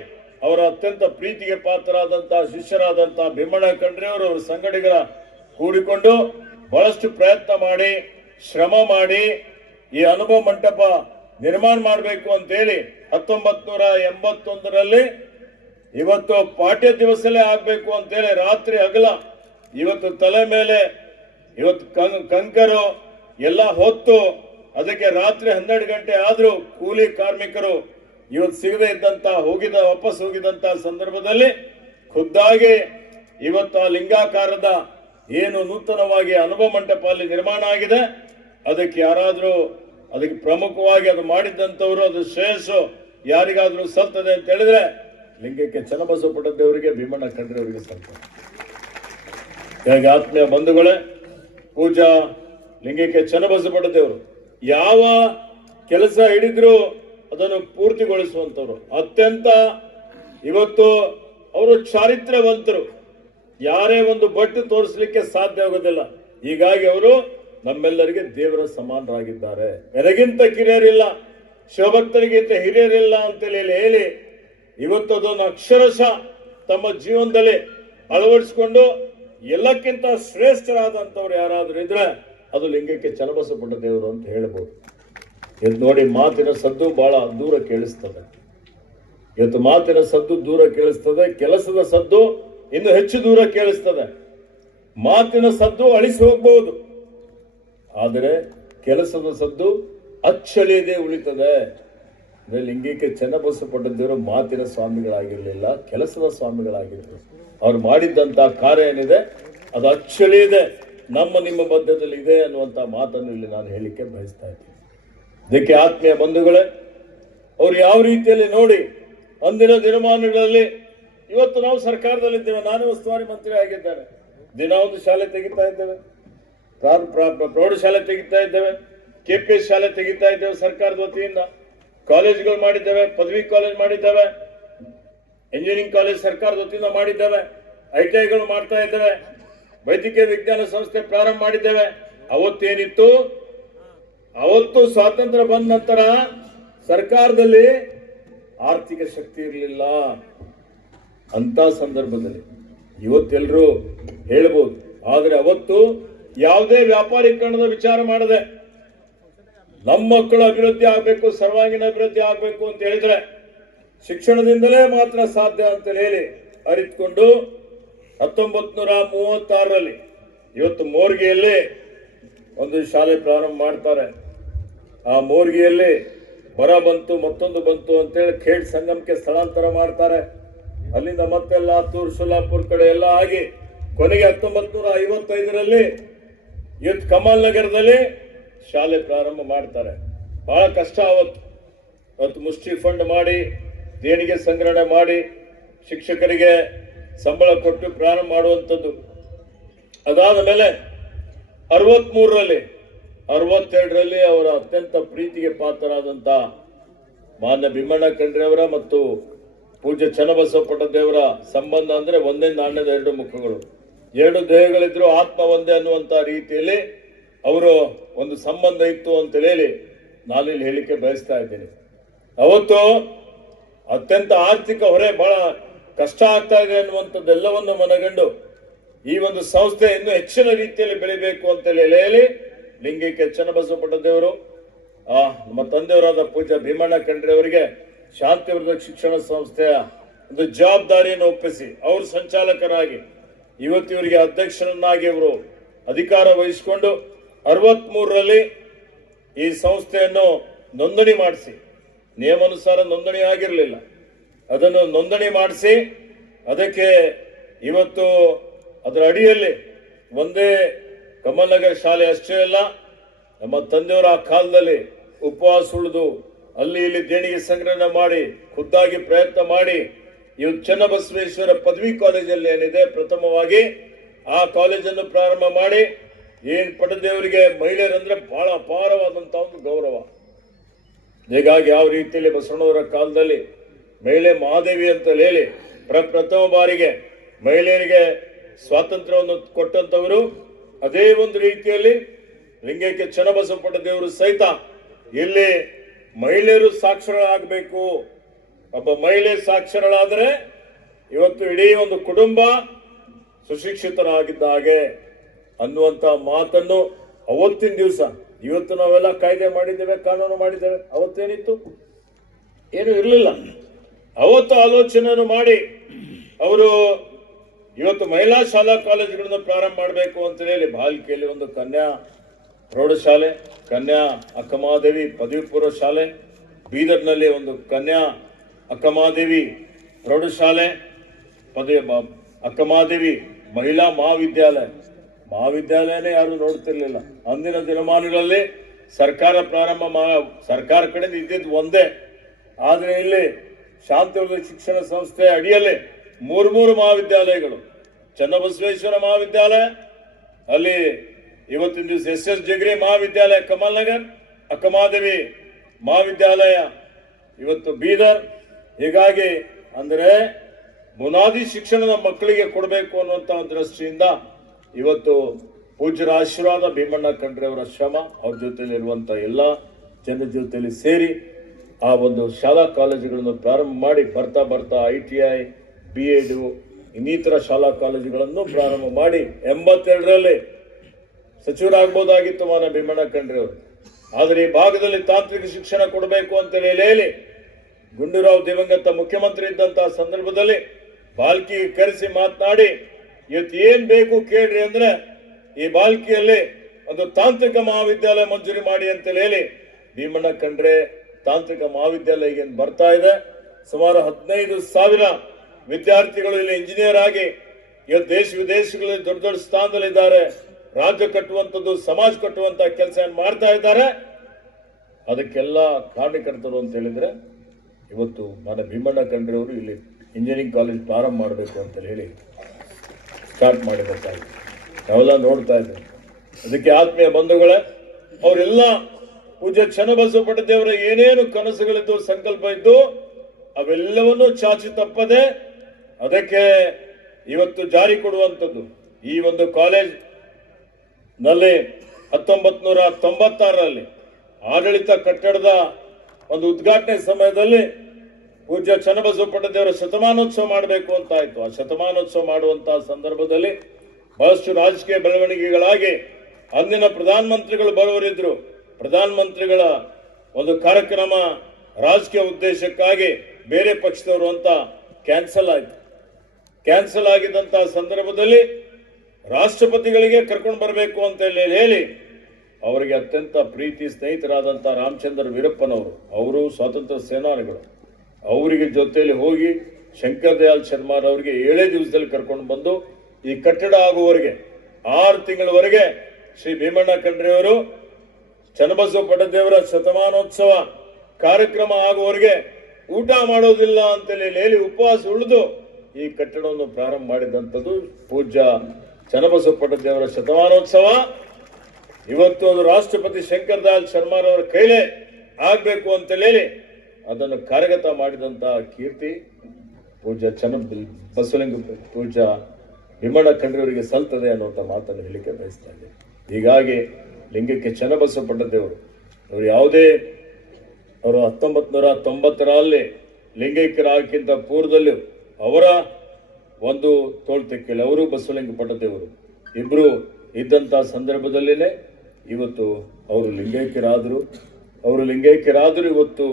ಅವರ ಅತ್ಯಂತ ಪ್ರೀತಿಗೆ ಪಾತ್ರರಾದಂತಹ ಶಿಷ್ಯರಾದಂತಹ ಭೀಮಣ್ಣ ಖಂಡ್ರೆಯವರು ಅವರ ಸಂಗಡಿಗರ ಕೂಡಿಕೊಂಡು ಬಹಳಷ್ಟು ಪ್ರಯತ್ನ ಮಾಡಿ ಶ್ರಮ ಮಾಡಿ ಈ ಅನುಭವ ಮಂಟಪ ನಿರ್ಮಾಣ ಮಾಡಬೇಕು ಅಂತೇಳಿ 1981ರಲ್ಲಿ ಇವತ್ತು ಪಾಠ್ಯ ದಿವಸಲೇ ಆಗ್ಬೇಕು ಅಂತೇಳಿ ರಾತ್ರಿ ಹಗಲ ಇವತ್ತು ತಲೆ ಮೇಲೆ ಇವತ್ತು ಕಂಕರು ಎಲ್ಲ ಹೊತ್ತು ಅದಕ್ಕೆ ರಾತ್ರಿ 12 ಗಂಟೆ ಆದ್ರೂ ಕೂಲಿ ಕಾರ್ಮಿಕರು ಇವತ್ತು ಸಿಗದೆ ಇದ್ದಂತ ವಾಪಸ್ ಹೋಗಿದಂತ ಸಂದರ್ಭದಲ್ಲಿ ಖುದ್ದಾಗಿ ಇವತ್ತು ಆ ಲಿಂಗಾಕಾರದ ಏನು ನೂತನವಾಗಿ ಅನುಭವ ಮಂಟಪ ಅಲ್ಲಿ ನಿರ್ಮಾಣ ಆಗಿದೆ, ಅದಕ್ಕೆ ಯಾರಾದ್ರೂ ಅದಕ್ಕೆ ಪ್ರಮುಖವಾಗಿ ಅದು ಮಾಡಿದ್ದಂಥವ್ರು ಅದು ಶ್ರೇಯಸ್ಸು ಯಾರಿಗಾದ್ರೂ ಸಲ್ತದೆ ಅಂತ ಹೇಳಿದ್ರೆ ಲಿಂಗೈಕ್ಯ ಚನ್ನಬಸವ ಪಟ್ಟದೇವರಿಗೆ ಭೀಮಣ್ಣ ಖಂಡ್ರೆಯವರಿಗೆ ಸಲ್ತದೆ. ಹಾಗೆ ಆತ್ಮೀಯ ಬಂಧುಗಳೇ, ಪೂಜಾ ಲಿಂಗೈಕ್ಯ ಚನ್ನಬಸವ ಪಟ್ಟದೇವರು ಯಾವ ಕೆಲಸ ಹಿಡಿದ್ರು ಅದನ್ನು ಪೂರ್ತಿಗೊಳಿಸುವಂತವ್ರು, ಅತ್ಯಂತ ಇವತ್ತು ಅವರು ಚಾರಿತ್ರ್ಯವಂತರು, ಯಾರೇ ಒಂದು ಬಟ್ಟು ತೋರಿಸಲಿಕ್ಕೆ ಸಾಧ್ಯ ಆಗೋದಿಲ್ಲ. ಹೀಗಾಗಿ ಅವರು ನಮ್ಮೆಲ್ಲರಿಗೆ ದೇವರ ಸಮಾನರಾಗಿದ್ದಾರೆ. ನನಗಿಂತ ಕಿರಿಯರಿಲ್ಲ, ಶಿವಭಕ್ತರಿಗಿಂತ ಹಿರಿಯರಿಲ್ಲ ಅಂತೇಳಿ ಹೇಳಿ ಇವತ್ತು ಅದನ್ನು ಅಕ್ಷರಶಃ ತಮ್ಮ ಜೀವನದಲ್ಲಿ ಅಳವಡಿಸಿಕೊಂಡು ಎಲ್ಲಕ್ಕಿಂತ ಶ್ರೇಷ್ಠರಾದಂಥವ್ರು ಯಾರಾದ್ರೂ ಇದ್ರೆ ಅದು ಲಿಂಗೈಕ್ಯ ಚನ್ನಬಸವ ಪಟ್ಟದೇವರು ಅಂತ ಹೇಳ್ಬೋದು. ಇದು ನೋಡಿ ಮಾತಿನ ಸದ್ದು ಬಹಳ ದೂರ ಕೇಳಿಸ್ತದೆ. ಇವತ್ತು ಮಾತಿನ ಸದ್ದು ದೂರ ಕೇಳಿಸ್ತದೆ, ಕೆಲಸದ ಸದ್ದು ಇನ್ನು ಹೆಚ್ಚು ದೂರ ಕೇಳಿಸ್ತದೆ. ಮಾತಿನ ಸದ್ದು ಅಳಿಸಿ ಹೋಗ್ಬಹುದು, ಆದರೆ ಕೆಲಸದ ಸದ್ದು ಅಚ್ಚಳಿಯದೆ ಉಳಿತದೆ. ಲಿಂಗೈಕ್ಯ ಚನ್ನಬಸವ ಪಟ್ಟದೇವರು ಮಾತಿನ ಸ್ವಾಮಿಗಳಾಗಿರ್ಲಿಲ್ಲ, ಕೆಲಸದ ಸ್ವಾಮಿಗಳಾಗಿರ್ಲಿಲ್ಲ. ಅವ್ರು ಮಾಡಿದ್ದಂತ ಕಾರ್ಯ ಏನಿದೆ ಅದು ಅಚ್ಚಳಿಯದೆ ನಮ್ಮ ನಿಮ್ಮ ಮಧ್ಯದಲ್ಲಿ ಇದೆ ಅನ್ನುವಂತ ಮಾತನ್ನು ಇಲ್ಲಿ ನಾನು ಹೇಳಿಕೆ ಬಯಸ್ತಾ ಇದ್ದೀನಿ. ಇದಕ್ಕೆ ಆತ್ಮೀಯ ಬಂಧುಗಳೇ, ಅವ್ರು ಯಾವ ರೀತಿಯಲ್ಲಿ ನೋಡಿ ಅಂದಿನ ದಿನಮಾನಗಳಲ್ಲಿ ಇವತ್ತು ನಾವು ಸರ್ಕಾರದಲ್ಲಿದ್ದೇವೆ, ನಾನೇ ಉಸ್ತುವಾರಿ ಮಂತ್ರಿ ಆಗಿದ್ದೇನೆ, ದಿನ ಒಂದು ಶಾಲೆ ತೆಗಿತಾ ಇದ್ದೇವೆ, ಪ್ರೌಢಶಾಲೆ ತೆಗಿತಾ ಇದ್ದೇವೆ, KPS ಶಾಲೆ ತೆಗಿತಾ ಇದ್ದೇವೆ, ಸರ್ಕಾರದ ವತಿಯಿಂದ ಕಾಲೇಜ್ಗಳು ಮಾಡಿದ್ದೇವೆ, ಪದವಿ ಕಾಲೇಜ್ ಮಾಡಿದ್ದೇವೆ, ಇಂಜಿನಿಯರಿಂಗ್ ಕಾಲೇಜ್ ಸರ್ಕಾರದ ವತಿಯಿಂದ ಮಾಡಿದ್ದೇವೆ, ITIಗಳು ಮಾಡ್ತಾ ಇದ್ದೇವೆ, ವೈದ್ಯಕೀಯ ವಿಜ್ಞಾನ ಸಂಸ್ಥೆ ಪ್ರಾರಂಭ ಮಾಡಿದ್ದೇವೆ. ಅವತ್ತೇನಿತ್ತು, ಅವತ್ತು ಸ್ವಾತಂತ್ರ್ಯ ಬಂದ ನಂತರ ಸರ್ಕಾರದಲ್ಲಿ ಆರ್ಥಿಕ ಶಕ್ತಿ ಇರಲಿಲ್ಲ. ಅಂತ ಸಂದರ್ಭದಲ್ಲಿ ಇವತ್ತೆಲ್ಲರೂ ಹೇಳ್ಬೋದು, ಆದರೆ ಅವತ್ತು ಯಾವುದೇ ವ್ಯಾಪಾರೀಕರಣದ ವಿಚಾರ ಮಾಡದೆ ನಮ್ಮ ಮಕ್ಕಳ ಅಭಿವೃದ್ಧಿ ಆಗಬೇಕು, ಸರ್ವಾಂಗೀಣ ಅಭಿವೃದ್ಧಿ ಆಗಬೇಕು ಅಂತ ಹೇಳಿದ್ರೆ ಶಿಕ್ಷಣದಿಂದಲೇ ಮಾತ್ರ ಸಾಧ್ಯ ಅಂತ ಹೇಳಿ ಅರಿತುಕೊಂಡು 1936ರಲ್ಲಿ ಇವತ್ತು ಮೋರ್ಗಿಯಲ್ಲಿ ಒಂದು ಶಾಲೆ ಪ್ರಾರಂಭ ಮಾಡ್ತಾರೆ. ಆ ಮೋರ್ಗಿಯಲ್ಲಿ ಬರ ಬಂತು, ಮತ್ತೊಂದು ಬಂತು ಅಂತೇಳಿ ಖೇಡ್ ಸಂಗಮಕ್ಕೆ ಸ್ಥಳಾಂತರ ಮಾಡ್ತಾರೆ. ಅಲ್ಲಿಂದ ಮತ್ತೆ ಲಾತೂರ್, ಸೋಲಾಪುರ್ ಕಡೆ ಎಲ್ಲ ಆಗಿ ಕೊನೆಗೆ 1955ರಲ್ಲಿ ಇವತ್ತು ಕಮಲ್ ನಗರದಲ್ಲಿ ಶಾಲೆ ಪ್ರಾರಂಭ ಮಾಡ್ತಾರೆ. ಬಹಳ ಕಷ್ಟ ಅವತ್ತು ಮುಷ್ಟಿ ಫಂಡ್ ಮಾಡಿ, ದೇಣಿಗೆ ಸಂಗ್ರಹಣೆ ಮಾಡಿ, ಶಿಕ್ಷಕರಿಗೆ ಸಂಬಳ ಕೊಟ್ಟು ಪ್ರಾರಂಭ ಮಾಡುವಂಥದ್ದು. ಅದಾದ ಮೇಲೆ 63ರಲ್ಲಿ 62ರಲ್ಲಿ ಅವರ ಅತ್ಯಂತ ಪ್ರೀತಿಗೆ ಪಾತ್ರರಾದಂಥ ಮಾನ್ಯ ಭೀಮಣ್ಣ ಖಂಡ್ರೆ ಅವರ ಮತ್ತು ಪೂಜ್ಯ ಚನ್ನಬಸವ ಪಟ್ಟದೇವರ ಸಂಬಂಧ ಅಂದ್ರೆ ಒಂದೇ ನಾಣ್ಯದ ಎರಡು ಮುಖಗಳು, ಎರಡು ದೇಹಗಳಿದ್ರು ಆತ್ಮ ಒಂದೇ ಅನ್ನುವಂಥ ರೀತಿಯಲ್ಲಿ ಅವರು ಒಂದು ಸಂಬಂಧ ಇತ್ತು ಅಂತ ಹೇಳಿ ನಾನಿಲ್ಲಿ ಹೇಳಿಕೆ ಬಯಸ್ತಾ ಇದ್ದೀನಿ. ಅವತ್ತು ಅತ್ಯಂತ ಆರ್ಥಿಕ ಹೊರೆ ಬಹಳ ಕಷ್ಟ ಆಗ್ತಾ ಇದೆ ಅನ್ನುವಂಥದ್ದೆಲ್ಲವನ್ನು ಮನಗಂಡು ಈ ಒಂದು ಸಂಸ್ಥೆ ಇನ್ನೂ ಹೆಚ್ಚಿನ ರೀತಿಯಲ್ಲಿ ಬೆಳಿಬೇಕು ಅಂತ ಹೇಳಿ ಲಿಂಗೈಕ್ಯ ಚನ್ನಬಸವ ಪಟ್ಟದೇವರು ನಮ್ಮ ತಂದೆಯವರಾದ ಪೂಜ್ಯ ಭೀಮಣ್ಣ ಖಂಡ್ರೆ ಅವರಿಗೆ ಶಾಂತಿವರ್ಧಕ ಶಿಕ್ಷಣ ಸಂಸ್ಥೆಯ ಒಂದು ಜವಾಬ್ದಾರಿಯನ್ನು ಒಪ್ಪಿಸಿ ಅವರು ಸಂಚಾಲಕರಾಗಿ ಇವತ್ತು ಇವರಿಗೆ ಅಧ್ಯಕ್ಷರನ್ನಾಗಿ ಅವರು ಅಧಿಕಾರ ವಹಿಸಿಕೊಂಡು 63ರಲ್ಲಿ ಈ ಸಂಸ್ಥೆಯನ್ನು ನೋಂದಣಿ ಮಾಡಿಸಿ, ನಿಯಮಾನುಸಾರ ನೋಂದಣಿ ಆಗಿರಲಿಲ್ಲ, ಅದನ್ನು ನೋಂದಣಿ ಮಾಡಿಸಿ ಅದಕ್ಕೆ ಇವತ್ತು ಅದರ ಅಡಿಯಲ್ಲಿ ಒಂದೇ ಕಮಲ್ ನಗರ ಶಾಲೆ ಅಷ್ಟೇ ಅಲ್ಲ, ನಮ್ಮ ತಂದೆಯವರ ಆ ಕಾಲದಲ್ಲಿ ಉಪವಾಸ ಉಳಿದು ಅಲ್ಲಿ ಇಲ್ಲಿ ದೇಣಿಗೆ ಸಂಗ್ರಹಣೆ ಮಾಡಿ ಖುದ್ದಾಗಿ ಪ್ರಯತ್ನ ಮಾಡಿ ಇವತ್ತು ಚನ್ನಬಸವೇಶ್ವರ ಪದವಿ ಕಾಲೇಜಲ್ಲಿ ಏನಿದೆ ಪ್ರಥಮವಾಗಿ ಆ ಕಾಲೇಜನ್ನು ಪ್ರಾರಂಭ ಮಾಡಿ ಏನ್ ಪಟ್ಟದೇವರಿಗೆ ಮಹಿಳೆಯರಂದ್ರೆ ಬಹಳ ಅಪಾರವಾದಂತ ಒಂದು ಗೌರವ. ಹೀಗಾಗಿ ಯಾವ ರೀತಿಯಲ್ಲಿ ಬಸವಣ್ಣವರ ಕಾಲದಲ್ಲಿ ಮಹಿಳೆ ಮಹಾದೇವಿ ಅಂತ ಹೇಳಿ ಪ್ರಥಮ ಬಾರಿಗೆ ಮಹಿಳೆಯರಿಗೆ ಸ್ವಾತಂತ್ರ್ಯವನ್ನು ಕೊಟ್ಟಂತವರು, ಅದೇ ಒಂದು ರೀತಿಯಲ್ಲಿ ಲಿಂಗೈಕ್ಯ ಚನ್ನಬಸವ ಪಟ್ಟದೇವರು ಸಹಿತ ಇಲ್ಲಿ ಮಹಿಳೆಯರು ಸಾಕ್ಷರರಾಗಬೇಕು, ಒಬ್ಬ ಮಹಿಳೆ ಸಾಕ್ಷರಳಾದರೆ ಇವತ್ತು ಇಡೀ ಒಂದು ಕುಟುಂಬ ಸುಶಿಕ್ಷಿತರಾಗಿದ್ದ ಹಾಗೆ ಅನ್ನುವಂತ ಮಾತನ್ನು ಅವತ್ತಿನ ದಿವಸ, ಇವತ್ತು ನಾವೆಲ್ಲ ಕಾಯ್ದೆ ಮಾಡಿದ್ದೇವೆ, ಕಾನೂನು ಮಾಡಿದ್ದೇವೆ, ಅವತ್ತೇನಿತ್ತು? ಏನು ಇರಲಿಲ್ಲ. ಅವತ್ತು ಆಲೋಚನೆಯನ್ನು ಮಾಡಿ ಅವರು ಇವತ್ತು ಮಹಿಳಾ ಶಾಲಾ ಕಾಲೇಜುಗಳನ್ನು ಪ್ರಾರಂಭ ಮಾಡಬೇಕು ಅಂತ ಹೇಳಿ ಬಾಲ್ಕಿಯಲ್ಲಿ ಒಂದು ಕನ್ಯಾ ಪ್ರೌಢಶಾಲೆ, ಕನ್ಯಾ ಅಕ್ಕಮಹಾದೇವಿ ಪದವಿ ಪೂರ್ವ ಶಾಲೆ, ಬೀದರ್ನಲ್ಲಿ ಒಂದು ಕನ್ಯಾ ಅಕ್ಕಮಹಾದೇವಿ ಪ್ರೌಢಶಾಲೆ, ಅಕ್ಕಮಹಾದೇವಿ ಮಹಿಳಾ ಮಹಾವಿದ್ಯಾಲಯನೇ ಯಾರು ನೋಡ್ತಿರ್ಲಿಲ್ಲ. ಅಂದಿನ ದಿನಮಾನಗಳಲ್ಲಿ ಸರ್ಕಾರ ಕಡೆಯಿಂದ ಇದ್ದಿದ್ದು ಒಂದೇ, ಆದರೆ ಇಲ್ಲಿ ಶಾಂತಿವರ್ಧಕ ಶಿಕ್ಷಣ ಸಂಸ್ಥೆ ಅಡಿಯಲ್ಲಿ ಮೂರು ಮಹಾವಿದ್ಯಾಲಯಗಳು, ಚನ್ನಬಸವೇಶ್ವರ ಮಹಾವಿದ್ಯಾಲಯ, ಅಲ್ಲಿ ಇವತ್ತಿನ ದಿವಸ SS ಡಿಗ್ರಿ ಮಹಾವಿದ್ಯಾಲಯ ಕಮಲ್ ನಗರ್, ಅಕ್ಕಮಹಾದೇವಿ ಮಹಾವಿದ್ಯಾಲಯ ಇವತ್ತು ಬೀದರ್. ಹೀಗಾಗಿ ಅಂದರೆ ಬುನಾದಿ ಶಿಕ್ಷಣದ ಮಕ್ಕಳಿಗೆ ಕೊಡಬೇಕು ಅನ್ನುವಂಥ ದೃಷ್ಟಿಯಿಂದ ಇವತ್ತು ಪೂಜ್ಯರ ಆಶೀರ್ವಾದ, ಭೀಮಣ್ಣ ಖಂಡ್ರೆ ಅವರ ಶ್ರಮ, ಅವ್ರ ಜೊತೆಲಿ ಇರುವಂಥ ಎಲ್ಲ ಜನರ ಜೊತೆಲಿ ಸೇರಿ ಆ ಒಂದು ಶಾಲಾ ಕಾಲೇಜುಗಳನ್ನು ಪ್ರಾರಂಭ ಮಾಡಿ ಬರ್ತಾ ITI, B.Ed ಇನ್ನಿತರ ಶಾಲಾ ಕಾಲೇಜುಗಳನ್ನು ಪ್ರಾರಂಭ ಮಾಡಿ 82ರಲ್ಲಿ ಸಚಿವರಾಗಬಹುದಾಗಿತ್ತು ಮಾನ್ಯ ಭೀಮಣ್ಣ ಖಂಡ್ರೆ ಅವರು. ಆದರೆ ಈ ಭಾಗದಲ್ಲಿ ತಾಂತ್ರಿಕ ಶಿಕ್ಷಣ ಕೊಡಬೇಕು ಅಂತ ಹೇಳಿ ಗುಂಡೂರಾವ್ ದಿವಂಗತ ಮುಖ್ಯಮಂತ್ರಿ ಇದ್ದಂತಹ ಸಂದರ್ಭದಲ್ಲಿ ಬಾಲ್ಕಿಗೆ ಕರೆಸಿ ಮಾತನಾಡಿ ಇವತ್ತು ಏನ್ ಬೇಕು ಕೇಳ್ರಿ ಅಂದ್ರೆ ಈ ಬಾಲ್ಕಿಯಲ್ಲಿ ಒಂದು ತಾಂತ್ರಿಕ ಮಹಾವಿದ್ಯಾಲಯ ಮಂಜೂರಿ ಮಾಡಿ ಅಂತ ಹೇಳಿ ಭೀಮಣ್ಣ ಖಂಡ್ರೆ ತಾಂತ್ರಿಕ ಮಹಾವಿದ್ಯಾಲಯ ಈಗ ಬರ್ತಾ ಇದೆ. ಸುಮಾರು 15,000 ವಿದ್ಯಾರ್ಥಿಗಳು ಇಲ್ಲಿ ಇಂಜಿನಿಯರ್ ಆಗಿ ಇವತ್ತು ದೇಶ ವಿದೇಶಗಳಲ್ಲಿ ದೊಡ್ಡ ದೊಡ್ಡ ಸ್ಥಾನದಲ್ಲಿದ್ದಾರೆ. ರಾಜ್ಯ ಕಟ್ಟುವಂಥದ್ದು, ಸಮಾಜ ಕಟ್ಟುವಂತ ಕೆಲಸ ಮಾಡ್ತಾ ಇದ್ದಾರೆ. ಅದಕ್ಕೆಲ್ಲ ಕಾರಣಕರ್ತರು ಅಂತ ಹೇಳಿದ್ರೆ ಇವತ್ತು ನನ್ನ ಭೀಮಣ್ಣ ಖಂಡ್ರೆ ಅವರು ಇಲ್ಲಿ ಇಂಜಿನಿಯರಿಂಗ್ ಕಾಲೇಜ್ ಪ್ರಾರಂಭ ಮಾಡಬೇಕು ಅಂತ ಹೇಳಿ ಸ್ಟಾರ್ಟ್ ಮಾಡಿಬೇಕಾಗಿದೆ. ನಾವೆಲ್ಲ ನೋಡ್ತಾ ಇದ್ದೇವೆ. ಅದಕ್ಕೆ ಆತ್ಮೀಯ ಬಂಧುಗಳೇ, ಅವರೆಲ್ಲ ಪೂಜ್ಯ ಚನ್ನಬಸವ ಪಟ್ಟದೇವರ ಏನೇನು ಕನಸುಗಳಿದ್ದು, ಸಂಕಲ್ಪ ಇದ್ದು ಅವೆಲ್ಲವನ್ನೂ ಚಾಚಿ ತಪ್ಪದೆ ಅದಕ್ಕೆ ಇವತ್ತು ಜಾರಿ ಕೊಡುವಂಥದ್ದು. ಈ ಒಂದು ಕಾಲೇಜ್ ನಲ್ಲಿ 1996ರಲ್ಲಿ ಆಡಳಿತ ಕಟ್ಟಡದ ಒಂದು ಉದ್ಘಾಟನೆ ಸಮಯದಲ್ಲಿ ಪೂಜ್ಯ ಚನ್ನಬಸವ ದೇವರ ಶತಮಾನೋತ್ಸವ ಮಾಡಬೇಕು ಅಂತ ಆಯ್ತು. ಆ ಶತಮಾನೋತ್ಸವ ಮಾಡುವಂತಹ ಸಂದರ್ಭದಲ್ಲಿ ಬಹಳಷ್ಟು ರಾಜಕೀಯ ಬೆಳವಣಿಗೆಗಳಾಗಿ ಅಂದಿನ ಪ್ರಧಾನಮಂತ್ರಿಗಳು ಬರುವರಿದ್ರು. ಪ್ರಧಾನಮಂತ್ರಿಗಳ ಒಂದು ಕಾರ್ಯಕ್ರಮ ರಾಜಕೀಯ ಉದ್ದೇಶಕ್ಕಾಗಿ ಬೇರೆ ಪಕ್ಷದವರು ಅಂತ ಕ್ಯಾನ್ಸಲ್ ಆಯ್ತು. ಕ್ಯಾನ್ಸಲ್ ಆಗಿದ್ದಂತಹ ಸಂದರ್ಭದಲ್ಲಿ ರಾಷ್ಟ್ರಪತಿಗಳಿಗೆ ಕರ್ಕೊಂಡು ಬರಬೇಕು ಅಂತ ಹೇಳಿ ಅವರಿಗೆ ಅತ್ಯಂತ ಪ್ರೀತಿ ಸ್ನೇಹಿತರಾದಂಥ ರಾಮಚಂದ್ರ ವೀರಪ್ಪನವರು, ಅವರು ಸ್ವಾತಂತ್ರ್ಯ ಸೇನಾನಿಗಳು, ಅವರಿಗೆ ಜೊತೆಯಲ್ಲಿ ಹೋಗಿ ಶಂಕರ್ ದಯಾಳ್ ಶರ್ಮಾರ್ ಅವರಿಗೆ 7 ದಿವಸದಲ್ಲಿ ಕರ್ಕೊಂಡು ಬಂದು ಈ ಕಟ್ಟಡ ಆಗುವವರೆಗೆ 6 ತಿಂಗಳವರೆಗೆ ಶ್ರೀ ಭೀಮಣ್ಣ ಖಂಡ್ರೆಯವರು ಚನ್ನಬಸವ ಪಟ್ಟದೇವರ ಶತಮಾನೋತ್ಸವ ಕಾರ್ಯಕ್ರಮ ಆಗುವವರೆಗೆ ಊಟ ಮಾಡೋದಿಲ್ಲ ಅಂತೇಳಿ ಹೇಳಿ ಉಪವಾಸ ಉಳಿದು ಈ ಕಟ್ಟಡವನ್ನು ಪ್ರಾರಂಭ ಮಾಡಿದಂಥದ್ದು ಪೂಜ್ಯ ಚನ್ನಬಸವ ಪಟ್ಟದೇವರ ಶತಮಾನೋತ್ಸವ. ಇವತ್ತು ಅದು ರಾಷ್ಟ್ರಪತಿ ಶಂಕರ್ ದಯಾಳ್ ಶರ್ಮಾರ್ ಅವರ ಕೈಲೇ ಆಗ್ಬೇಕು ಅಂತೇಳಿ ಅದನ್ನು ಕಾರ್ಯಗತ ಮಾಡಿದಂತಹ ಕೀರ್ತಿ ಪೂಜ್ಯ ಬಸವಲಿಂಗ ಪೂಜ್ಯ ಭೀಮಣ್ಣ ಖಂಡ್ರೆಯವರಿಗೆ ಸಲ್ತದೆ ಅನ್ನುವಂಥ ಮಾತನ್ನು ಹೇಳಿಕೆ ಬಯಸ್ತಾ ಇದ್ದೇನೆ. ಹೀಗಾಗಿ ಲಿಂಗಕ್ಕೆ ಚನ್ನಬಸವ ಪಟ್ಟದೇವರು ಅವರು ಯಾವುದೇ ಅವರು 1990ರಲ್ಲಿ ಲಿಂಗೈಕ್ಯರಾಗಿಂತ ಪೂರ್ವದಲ್ಲೂ ಅವರ ಒಂದು ತೋಳ್ತೆಕ್ಕೆಯಲ್ಲಿ ಅವರು ಬಸವಲಿಂಗ ಪಟ್ಟದೇವರು ಇಬ್ಬರು ಇದ್ದಂಥ ಸಂದರ್ಭದಲ್ಲಿನೇ ಇವತ್ತು ಅವರು ಲಿಂಗೈಕ್ಯರಾದರೂ ಇವತ್ತು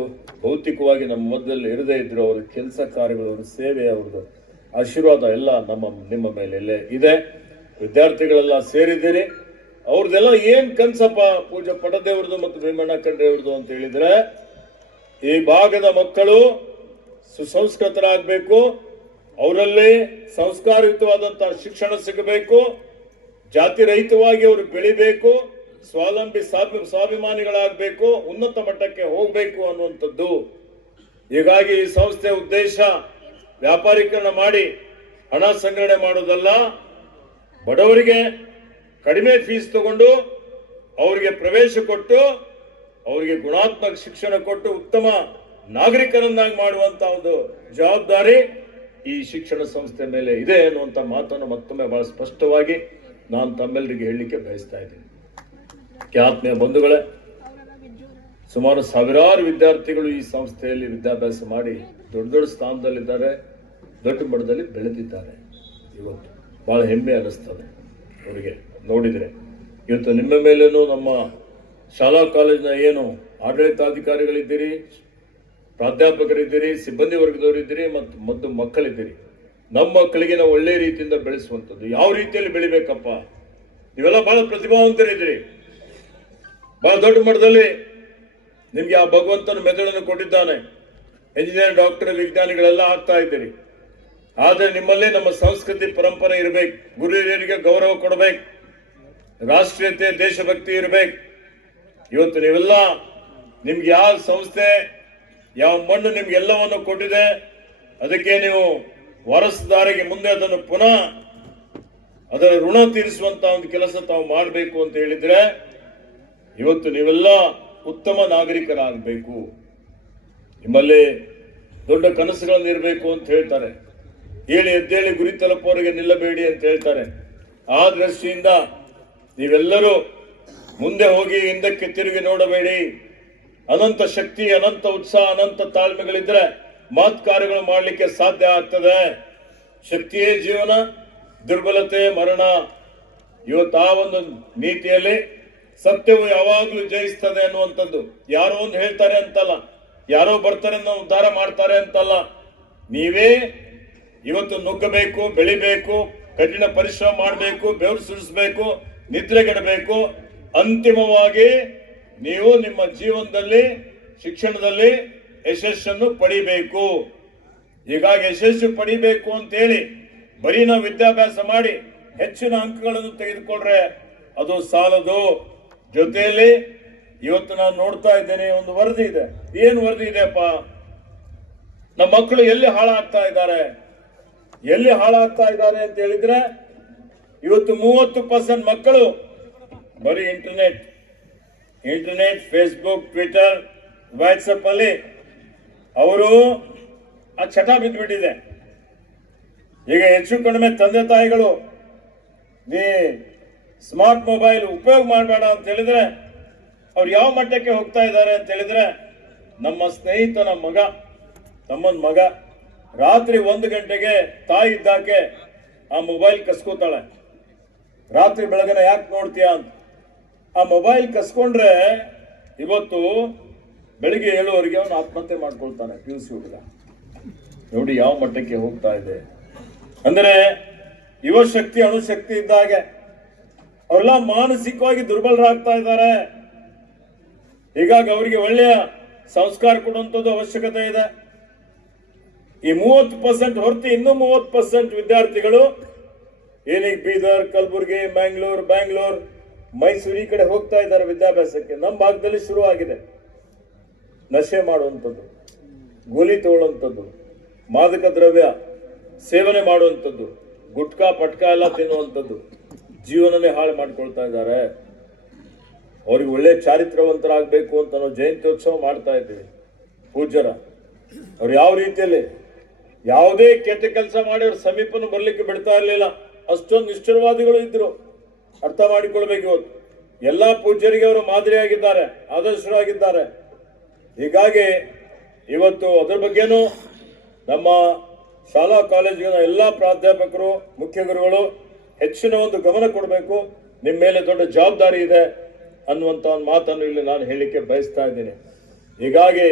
ಭೌತಿಕವಾಗಿ ನಮ್ಮ ಮಧ್ಯದಲ್ಲಿ ಇರದೇ ಇದ್ರು. ಅವರ ಕೆಲಸ ಕಾರ್ಯಗಳು, ಅವರ ಸೇವೆ, ಅವ್ರದ್ದು ಆಶೀರ್ವಾದ ಎಲ್ಲ ನಿಮ್ಮ ಮೇಲೆ ಇದೆ. ವಿದ್ಯಾರ್ಥಿಗಳೆಲ್ಲ ಸೇರಿದ್ದೀರಿ. ಅವ್ರದ್ದೆಲ್ಲ ಏನ್ ಕನ್ಸಪ್ಪ ಪೂಜ್ಯ ಪಟ್ಟದೇವ್ರದ್ದು ಮತ್ತು ಭೀಮಣ್ಣ ಖಂಡ್ರೆಯವ್ರದ್ದು ಅಂತ ಹೇಳಿದ್ರೆ, ಈ ಭಾಗದ ಮಕ್ಕಳು ಸುಸಂಸ್ಕೃತರಾಗಬೇಕು, ಅವರಲ್ಲಿ ಸಂಸ್ಕಾರಯುತವಾದಂತಹ ಶಿಕ್ಷಣ ಸಿಗಬೇಕು, ಜಾತಿ ರಹಿತವಾಗಿ ಅವರು ಬೆಳಿಬೇಕು, ಸ್ವಾವಲಂಬಿ ಸ್ವಾಭಿಮಾನಿಗಳಾಗಬೇಕು, ಉನ್ನತ ಮಟ್ಟಕ್ಕೆ ಹೋಗಬೇಕು ಅನ್ನುವಂಥದ್ದು. ಹೀಗಾಗಿ ಈ ಸಂಸ್ಥೆ ಉದ್ದೇಶ ವ್ಯಾಪಾರೀಕರಣ ಮಾಡಿ ಹಣ ಸಂಗ್ರಹಣೆ ಮಾಡೋದಲ್ಲ, ಬಡವರಿಗೆ ಕಡಿಮೆ ಫೀಸ್ ತಗೊಂಡು ಅವರಿಗೆ ಪ್ರವೇಶ ಕೊಟ್ಟು ಅವರಿಗೆ ಗುಣಾತ್ಮಕ ಶಿಕ್ಷಣ ಕೊಟ್ಟು ಉತ್ತಮ ನಾಗರಿಕರನ್ನಾಗಿ ಮಾಡುವಂತ ಒಂದು ಜವಾಬ್ದಾರಿ ಈ ಶಿಕ್ಷಣ ಸಂಸ್ಥೆ ಮೇಲೆ ಇದೆ ಅನ್ನುವಂಥ ಮಾತನ್ನು ಮತ್ತೊಮ್ಮೆ ಬಹಳ ಸ್ಪಷ್ಟವಾಗಿ ನಾನು ತಮ್ಮೆಲ್ಲರಿಗೆ ಹೇಳಲಿಕ್ಕೆ ಬಯಸ್ತಾ ಇದ್ದೀನಿ. ಆತ್ಮೀಯ ಬಂಧುಗಳೇ, ಸುಮಾರು ಸಾವಿರಾರು ವಿದ್ಯಾರ್ಥಿಗಳು ಈ ಸಂಸ್ಥೆಯಲ್ಲಿ ವಿದ್ಯಾಭ್ಯಾಸ ಮಾಡಿ ದೊಡ್ಡ ದೊಡ್ಡ ಸ್ಥಾನದಲ್ಲಿದ್ದಾರೆ, ದೊಡ್ಡ ಮಟ್ಟದಲ್ಲಿ ಬೆಳೆದಿದ್ದಾರೆ. ಇವತ್ತು ಬಹಳ ಹೆಮ್ಮೆ ಅನ್ನಿಸ್ತದೆ ಅವರಿಗೆ ನೋಡಿದರೆ. ಇವತ್ತು ನಿಮ್ಮ ಮೇಲೇನು ನಮ್ಮ ಶಾಲಾ ಕಾಲೇಜಿನ ಏನು ಆಡಳಿತಾಧಿಕಾರಿಗಳಿದ್ದೀರಿ, ಪ್ರಾಧ್ಯಾಪಕರಿದ್ದೀರಿ, ಸಿಬ್ಬಂದಿ ವರ್ಗದವರಿದ್ದೀರಿ ಮತ್ತು ಮಕ್ಕಳಿದ್ದೀರಿ. ನಮ್ಮ ಮಕ್ಕಳಿಗೆ ನಾವು ಒಳ್ಳೆ ರೀತಿಯಿಂದ ಬೆಳೆಸುವಂಥದ್ದು. ಯಾವ ರೀತಿಯಲ್ಲಿ ಬೆಳಿಬೇಕಪ್ಪ, ನೀವೆಲ್ಲ ಬಹಳ ಪ್ರತಿಭಾವಂತರಿದ್ದೀರಿ, ಬಹಳ ದೊಡ್ಡ ಮಟ್ಟದಲ್ಲಿ ನಿಮ್ಗೆ ಆ ಭಗವಂತನ ಮೆದುಳನ್ನು ಕೊಟ್ಟಿದ್ದಾನೆ. ಇಂಜಿನಿಯರ್, ಡಾಕ್ಟರ್, ವಿಜ್ಞಾನಿಗಳೆಲ್ಲ ಆಗ್ತಾ ಇದ್ದೀರಿ. ಆದರೆ ನಿಮ್ಮಲ್ಲಿ ನಮ್ಮ ಸಂಸ್ಕೃತಿ ಪರಂಪರೆ ಇರಬೇಕು, ಗುರು ಹಿರಿಯರಿಗೆ ಗೌರವ ಕೊಡಬೇಕು, ರಾಷ್ಟ್ರೀಯತೆ ದೇಶಭಕ್ತಿ ಇರಬೇಕು. ಇವತ್ತು ನೀವೆಲ್ಲ ನಿಮ್ಗೆ ಯಾವ ಸಂಸ್ಥೆ ಯಾವ ಮಣ್ಣು ನಿಮ್ಗೆಲ್ಲವನ್ನು ಕೊಟ್ಟಿದೆ, ಅದಕ್ಕೆ ನೀವು ವಾರಸುದಾರಿಗೆ ಮುಂದೆ ಅದನ್ನು ಪುನಃ ಅದರ ಋಣ ತೀರಿಸುವಂತ ಒಂದು ಕೆಲಸ ತಾವು ಮಾಡಬೇಕು ಅಂತ ಹೇಳಿದ್ರೆ, ಇವತ್ತು ನೀವೆಲ್ಲ ಉತ್ತಮ ನಾಗರಿಕರಾಗಬೇಕು. ನಿಮ್ಮಲ್ಲಿ ದೊಡ್ಡ ಕನಸುಗಳನ್ನು ಇರಬೇಕು ಅಂತ ಹೇಳ್ತಾರೆ. ಹೇಳಿ ಎದ್ದೇಳಿ ಗುರಿ ತಲುಪುವವರೆಗೆ ನಿಲ್ಲಬೇಡಿ ಅಂತ ಹೇಳ್ತಾರೆ. ಆ ದೃಷ್ಟಿಯಿಂದ ನೀವೆಲ್ಲರೂ ಮುಂದೆ ಹೋಗಿ ಹಿಂದಕ್ಕೆ ತಿರುಗಿ ನೋಡಬೇಡಿ. ಅನಂತ ಶಕ್ತಿ, ಅನಂತ ಉತ್ಸಾಹ, ಅನಂತ ತಾಳ್ಮೆಗಳಿದ್ರೆ ಮಾತ್ ಕಾರ್ಯಗಳು ಮಾಡಲಿಕ್ಕೆ ಸಾಧ್ಯ ಆಗ್ತದೆ. ಶಕ್ತಿಯೇ ಜೀವನ, ದುರ್ಬಲತೆ ಮರಣ. ಇವತ್ತು ಆ ಒಂದು ನೀತಿಯಲ್ಲಿ ಸತ್ಯವು ಯಾವಾಗಲೂ ಜಯಿಸ್ತದೆ ಅನ್ನುವಂಥದ್ದು. ಯಾರೋ ಒಂದು ಹೇಳ್ತಾರೆ ಅಂತಲ್ಲ, ಯಾರೋ ಬರ್ತಾರೆ ನಾವು ಉದ್ಧಾರ ಮಾಡ್ತಾರೆ ಅಂತಲ್ಲ. ನೀವೇ ಇವತ್ತು ನುಗ್ಗಬೇಕು, ಬೆಳಿಬೇಕು, ಕಠಿಣ ಪರಿಶ್ರಮ ಮಾಡಬೇಕು, ಬೆವರು ಸುರಿಸಬೇಕು, ನಿದ್ರೆಗೆಡಬೇಕು. ಅಂತಿಮವಾಗಿ ನೀವು ನಿಮ್ಮ ಜೀವನದಲ್ಲಿ ಶಿಕ್ಷಣದಲ್ಲಿ ಯಶಸ್ಸನ್ನು ಪಡಿಬೇಕು. ಹೀಗಾಗಿ ಯಶಸ್ಸು ಪಡಿಬೇಕು ಅಂತೇಳಿ ಬರೀ ನಾವು ವಿದ್ಯಾಭ್ಯಾಸ ಮಾಡಿ ಹೆಚ್ಚಿನ ಅಂಕಗಳನ್ನು ತೆಗೆದುಕೊಂಡ್ರೆ ಅದು ಸಾಲದು. ಜೊತೆಯಲ್ಲಿ ಇವತ್ತು ನಾನು ನೋಡ್ತಾ ಇದ್ದೇನೆ, ಒಂದು ವರದಿ ಇದೆ. ಏನು ವರದಿ ಇದೆಯಪ್ಪ? ನಮ್ಮ ಮಕ್ಕಳು ಎಲ್ಲಿ ಹಾಳಾಗ್ತಾ ಇದ್ದಾರೆ ಅಂತ ಹೇಳಿದ್ರೆ, ಇವತ್ತು 30% ಮಕ್ಕಳು ಬರೀ ಇಂಟರ್ನೆಟ್, ಫೇಸ್ಬುಕ್, ಟ್ವಿಟರ್, ವಾಟ್ಸಪ್ ಅಲ್ಲಿ ಅವರು ಆ ಚಟ ಬಿದ್ದುಬಿಟ್ಟಿದೆ. ಈಗ ಹೆಚ್ಚು ಕಡಿಮೆ ತಂದೆ ತಾಯಿಗಳು ನೀ ಸ್ಮಾರ್ಟ್ ಮೊಬೈಲ್ ಉಪಯೋಗ ಮಾಡಬೇಡ ಅಂತ ಹೇಳಿದ್ರೆ ಅವ್ರು ಯಾವ ಮಟ್ಟಕ್ಕೆ ಹೋಗ್ತಾ ಇದ್ದಾರೆ ಅಂತ ಹೇಳಿದ್ರೆ, ನಮ್ಮ ಸ್ನೇಹಿತನ ಮಗ, ತಮ್ಮನ ಮಗ ರಾತ್ರಿ 1 ಗಂಟೆಗೆ ತಾಯಿ ಇದ್ದಾಕೆ ಆ ಮೊಬೈಲ್ ಕಸ್ಕೋತಾಳೆ. ರಾತ್ರಿ ಬೆಳಗನ ಯಾಕೆ ನೋಡ್ತೀಯ ಅಂತ. ಆ ಮೊಬೈಲ್ ಕಸ್ಕೊಂಡ್ರೆ ಇವತ್ತು ಬೆಳಿಗ್ಗೆ 7 ಅವನು ಆತ್ಮಹತ್ಯೆ ಮಾಡ್ಕೊಳ್ತಾನೆ. PUC ಹುಡುಗ ನೋಡಿ ಯಾವ ಮಟ್ಟಕ್ಕೆ ಹೋಗ್ತಾ ಇದೆ. ಅಂದರೆ ಯುವ ಶಕ್ತಿ ಅಣುಶಕ್ತಿ ಇದ್ದಾಗೆ ಅವರೆಲ್ಲ ಮಾನಸಿಕವಾಗಿ ದುರ್ಬಲರಾಗ್ತಾ ಇದ್ದಾರೆ. ಹೀಗಾಗಿ ಅವರಿಗೆ ಒಳ್ಳೆಯ ಸಂಸ್ಕಾರ ಕೊಡುವಂಥದ್ದು ಅವಶ್ಯಕತೆ ಇದೆ. ಈ 30% ಹೊರತು ಇನ್ನೂ 30% ವಿದ್ಯಾರ್ಥಿಗಳು ಏನೀಗ ಬೀದರ್, ಕಲಬುರಗಿ, ಬ್ಯಾಂಗ್ಳೂರ್, ಮೈಸೂರು ಈ ಕಡೆ ಹೋಗ್ತಾ ಇದ್ದಾರೆ ವಿದ್ಯಾಭ್ಯಾಸಕ್ಕೆ. ನಮ್ಮ ಭಾಗದಲ್ಲಿ ಶುರು ಆಗಿದೆ ನಶೆ ಮಾಡುವಂಥದ್ದು, ಗೋಲಿ ತಗೊಳ್ಳುವಂಥದ್ದು, ಮಾದಕ ದ್ರವ್ಯ ಸೇವನೆ ಮಾಡುವಂಥದ್ದು, ಗುಟ್ಕಾ ಪಟ್ಕಾ ಎಲ್ಲ ತಿನ್ನುವಂಥದ್ದು, ಜೀವನನೇ ಹಾಳು ಮಾಡ್ಕೊಳ್ತಾ ಇದ್ದಾರೆ. ಅವ್ರಿಗೆ ಒಳ್ಳೆ ಚಾರಿತ್ರವಂತರಾಗಬೇಕು ಅಂತ ನಾವು ಜಯಂತ್ಯೋತ್ಸವ ಮಾಡ್ತಾ ಇದ್ದೀವಿ. ಪೂಜ್ಯರ ಅವ್ರು ಯಾವ ರೀತಿಯಲ್ಲಿ ಯಾವುದೇ ಕೆಟ್ಟ ಕೆಲಸ ಮಾಡಿ ಅವ್ರ ಸಮೀಪನ ಬರ್ಲಿಕ್ಕೆ ಬಿಡ್ತಾ ಇರಲಿಲ್ಲ. ಅಷ್ಟೊಂದು ನಿಷ್ಠುರವಾದಿಗಳು ಇದ್ರು. ಅರ್ಥ ಮಾಡಿಕೊಳ್ಬೇಕು. ಇವತ್ತು ಎಲ್ಲಾ ಪೂಜ್ಯರಿಗೆ ಅವರು ಮಾದರಿಯಾಗಿದ್ದಾರೆ, ಆದರ್ಶರಾಗಿದ್ದಾರೆ. ಹೀಗಾಗಿ ಇವತ್ತು ಅದ್ರ ಬಗ್ಗೆನೂ ನಮ್ಮ ಶಾಲಾ ಕಾಲೇಜಿನ ಎಲ್ಲ ಪ್ರಾಧ್ಯಾಪಕರು, ಮುಖ್ಯ ಗುರುಗಳು ಹೆಚ್ಚಿನ ಒಂದು ಗಮನ ಕೊಡಬೇಕು. ನಿಮ್ಮ ಮೇಲೆ ದೊಡ್ಡ ಜವಾಬ್ದಾರಿ ಇದೆ ಅನ್ನುವಂಥ ಒಂದು ಮಾತನ್ನು ಇಲ್ಲಿ ನಾನು ಹೇಳಲಿಕ್ಕೆ ಬಯಸ್ತಾ ಇದ್ದೀನಿ. ಹೀಗಾಗಿ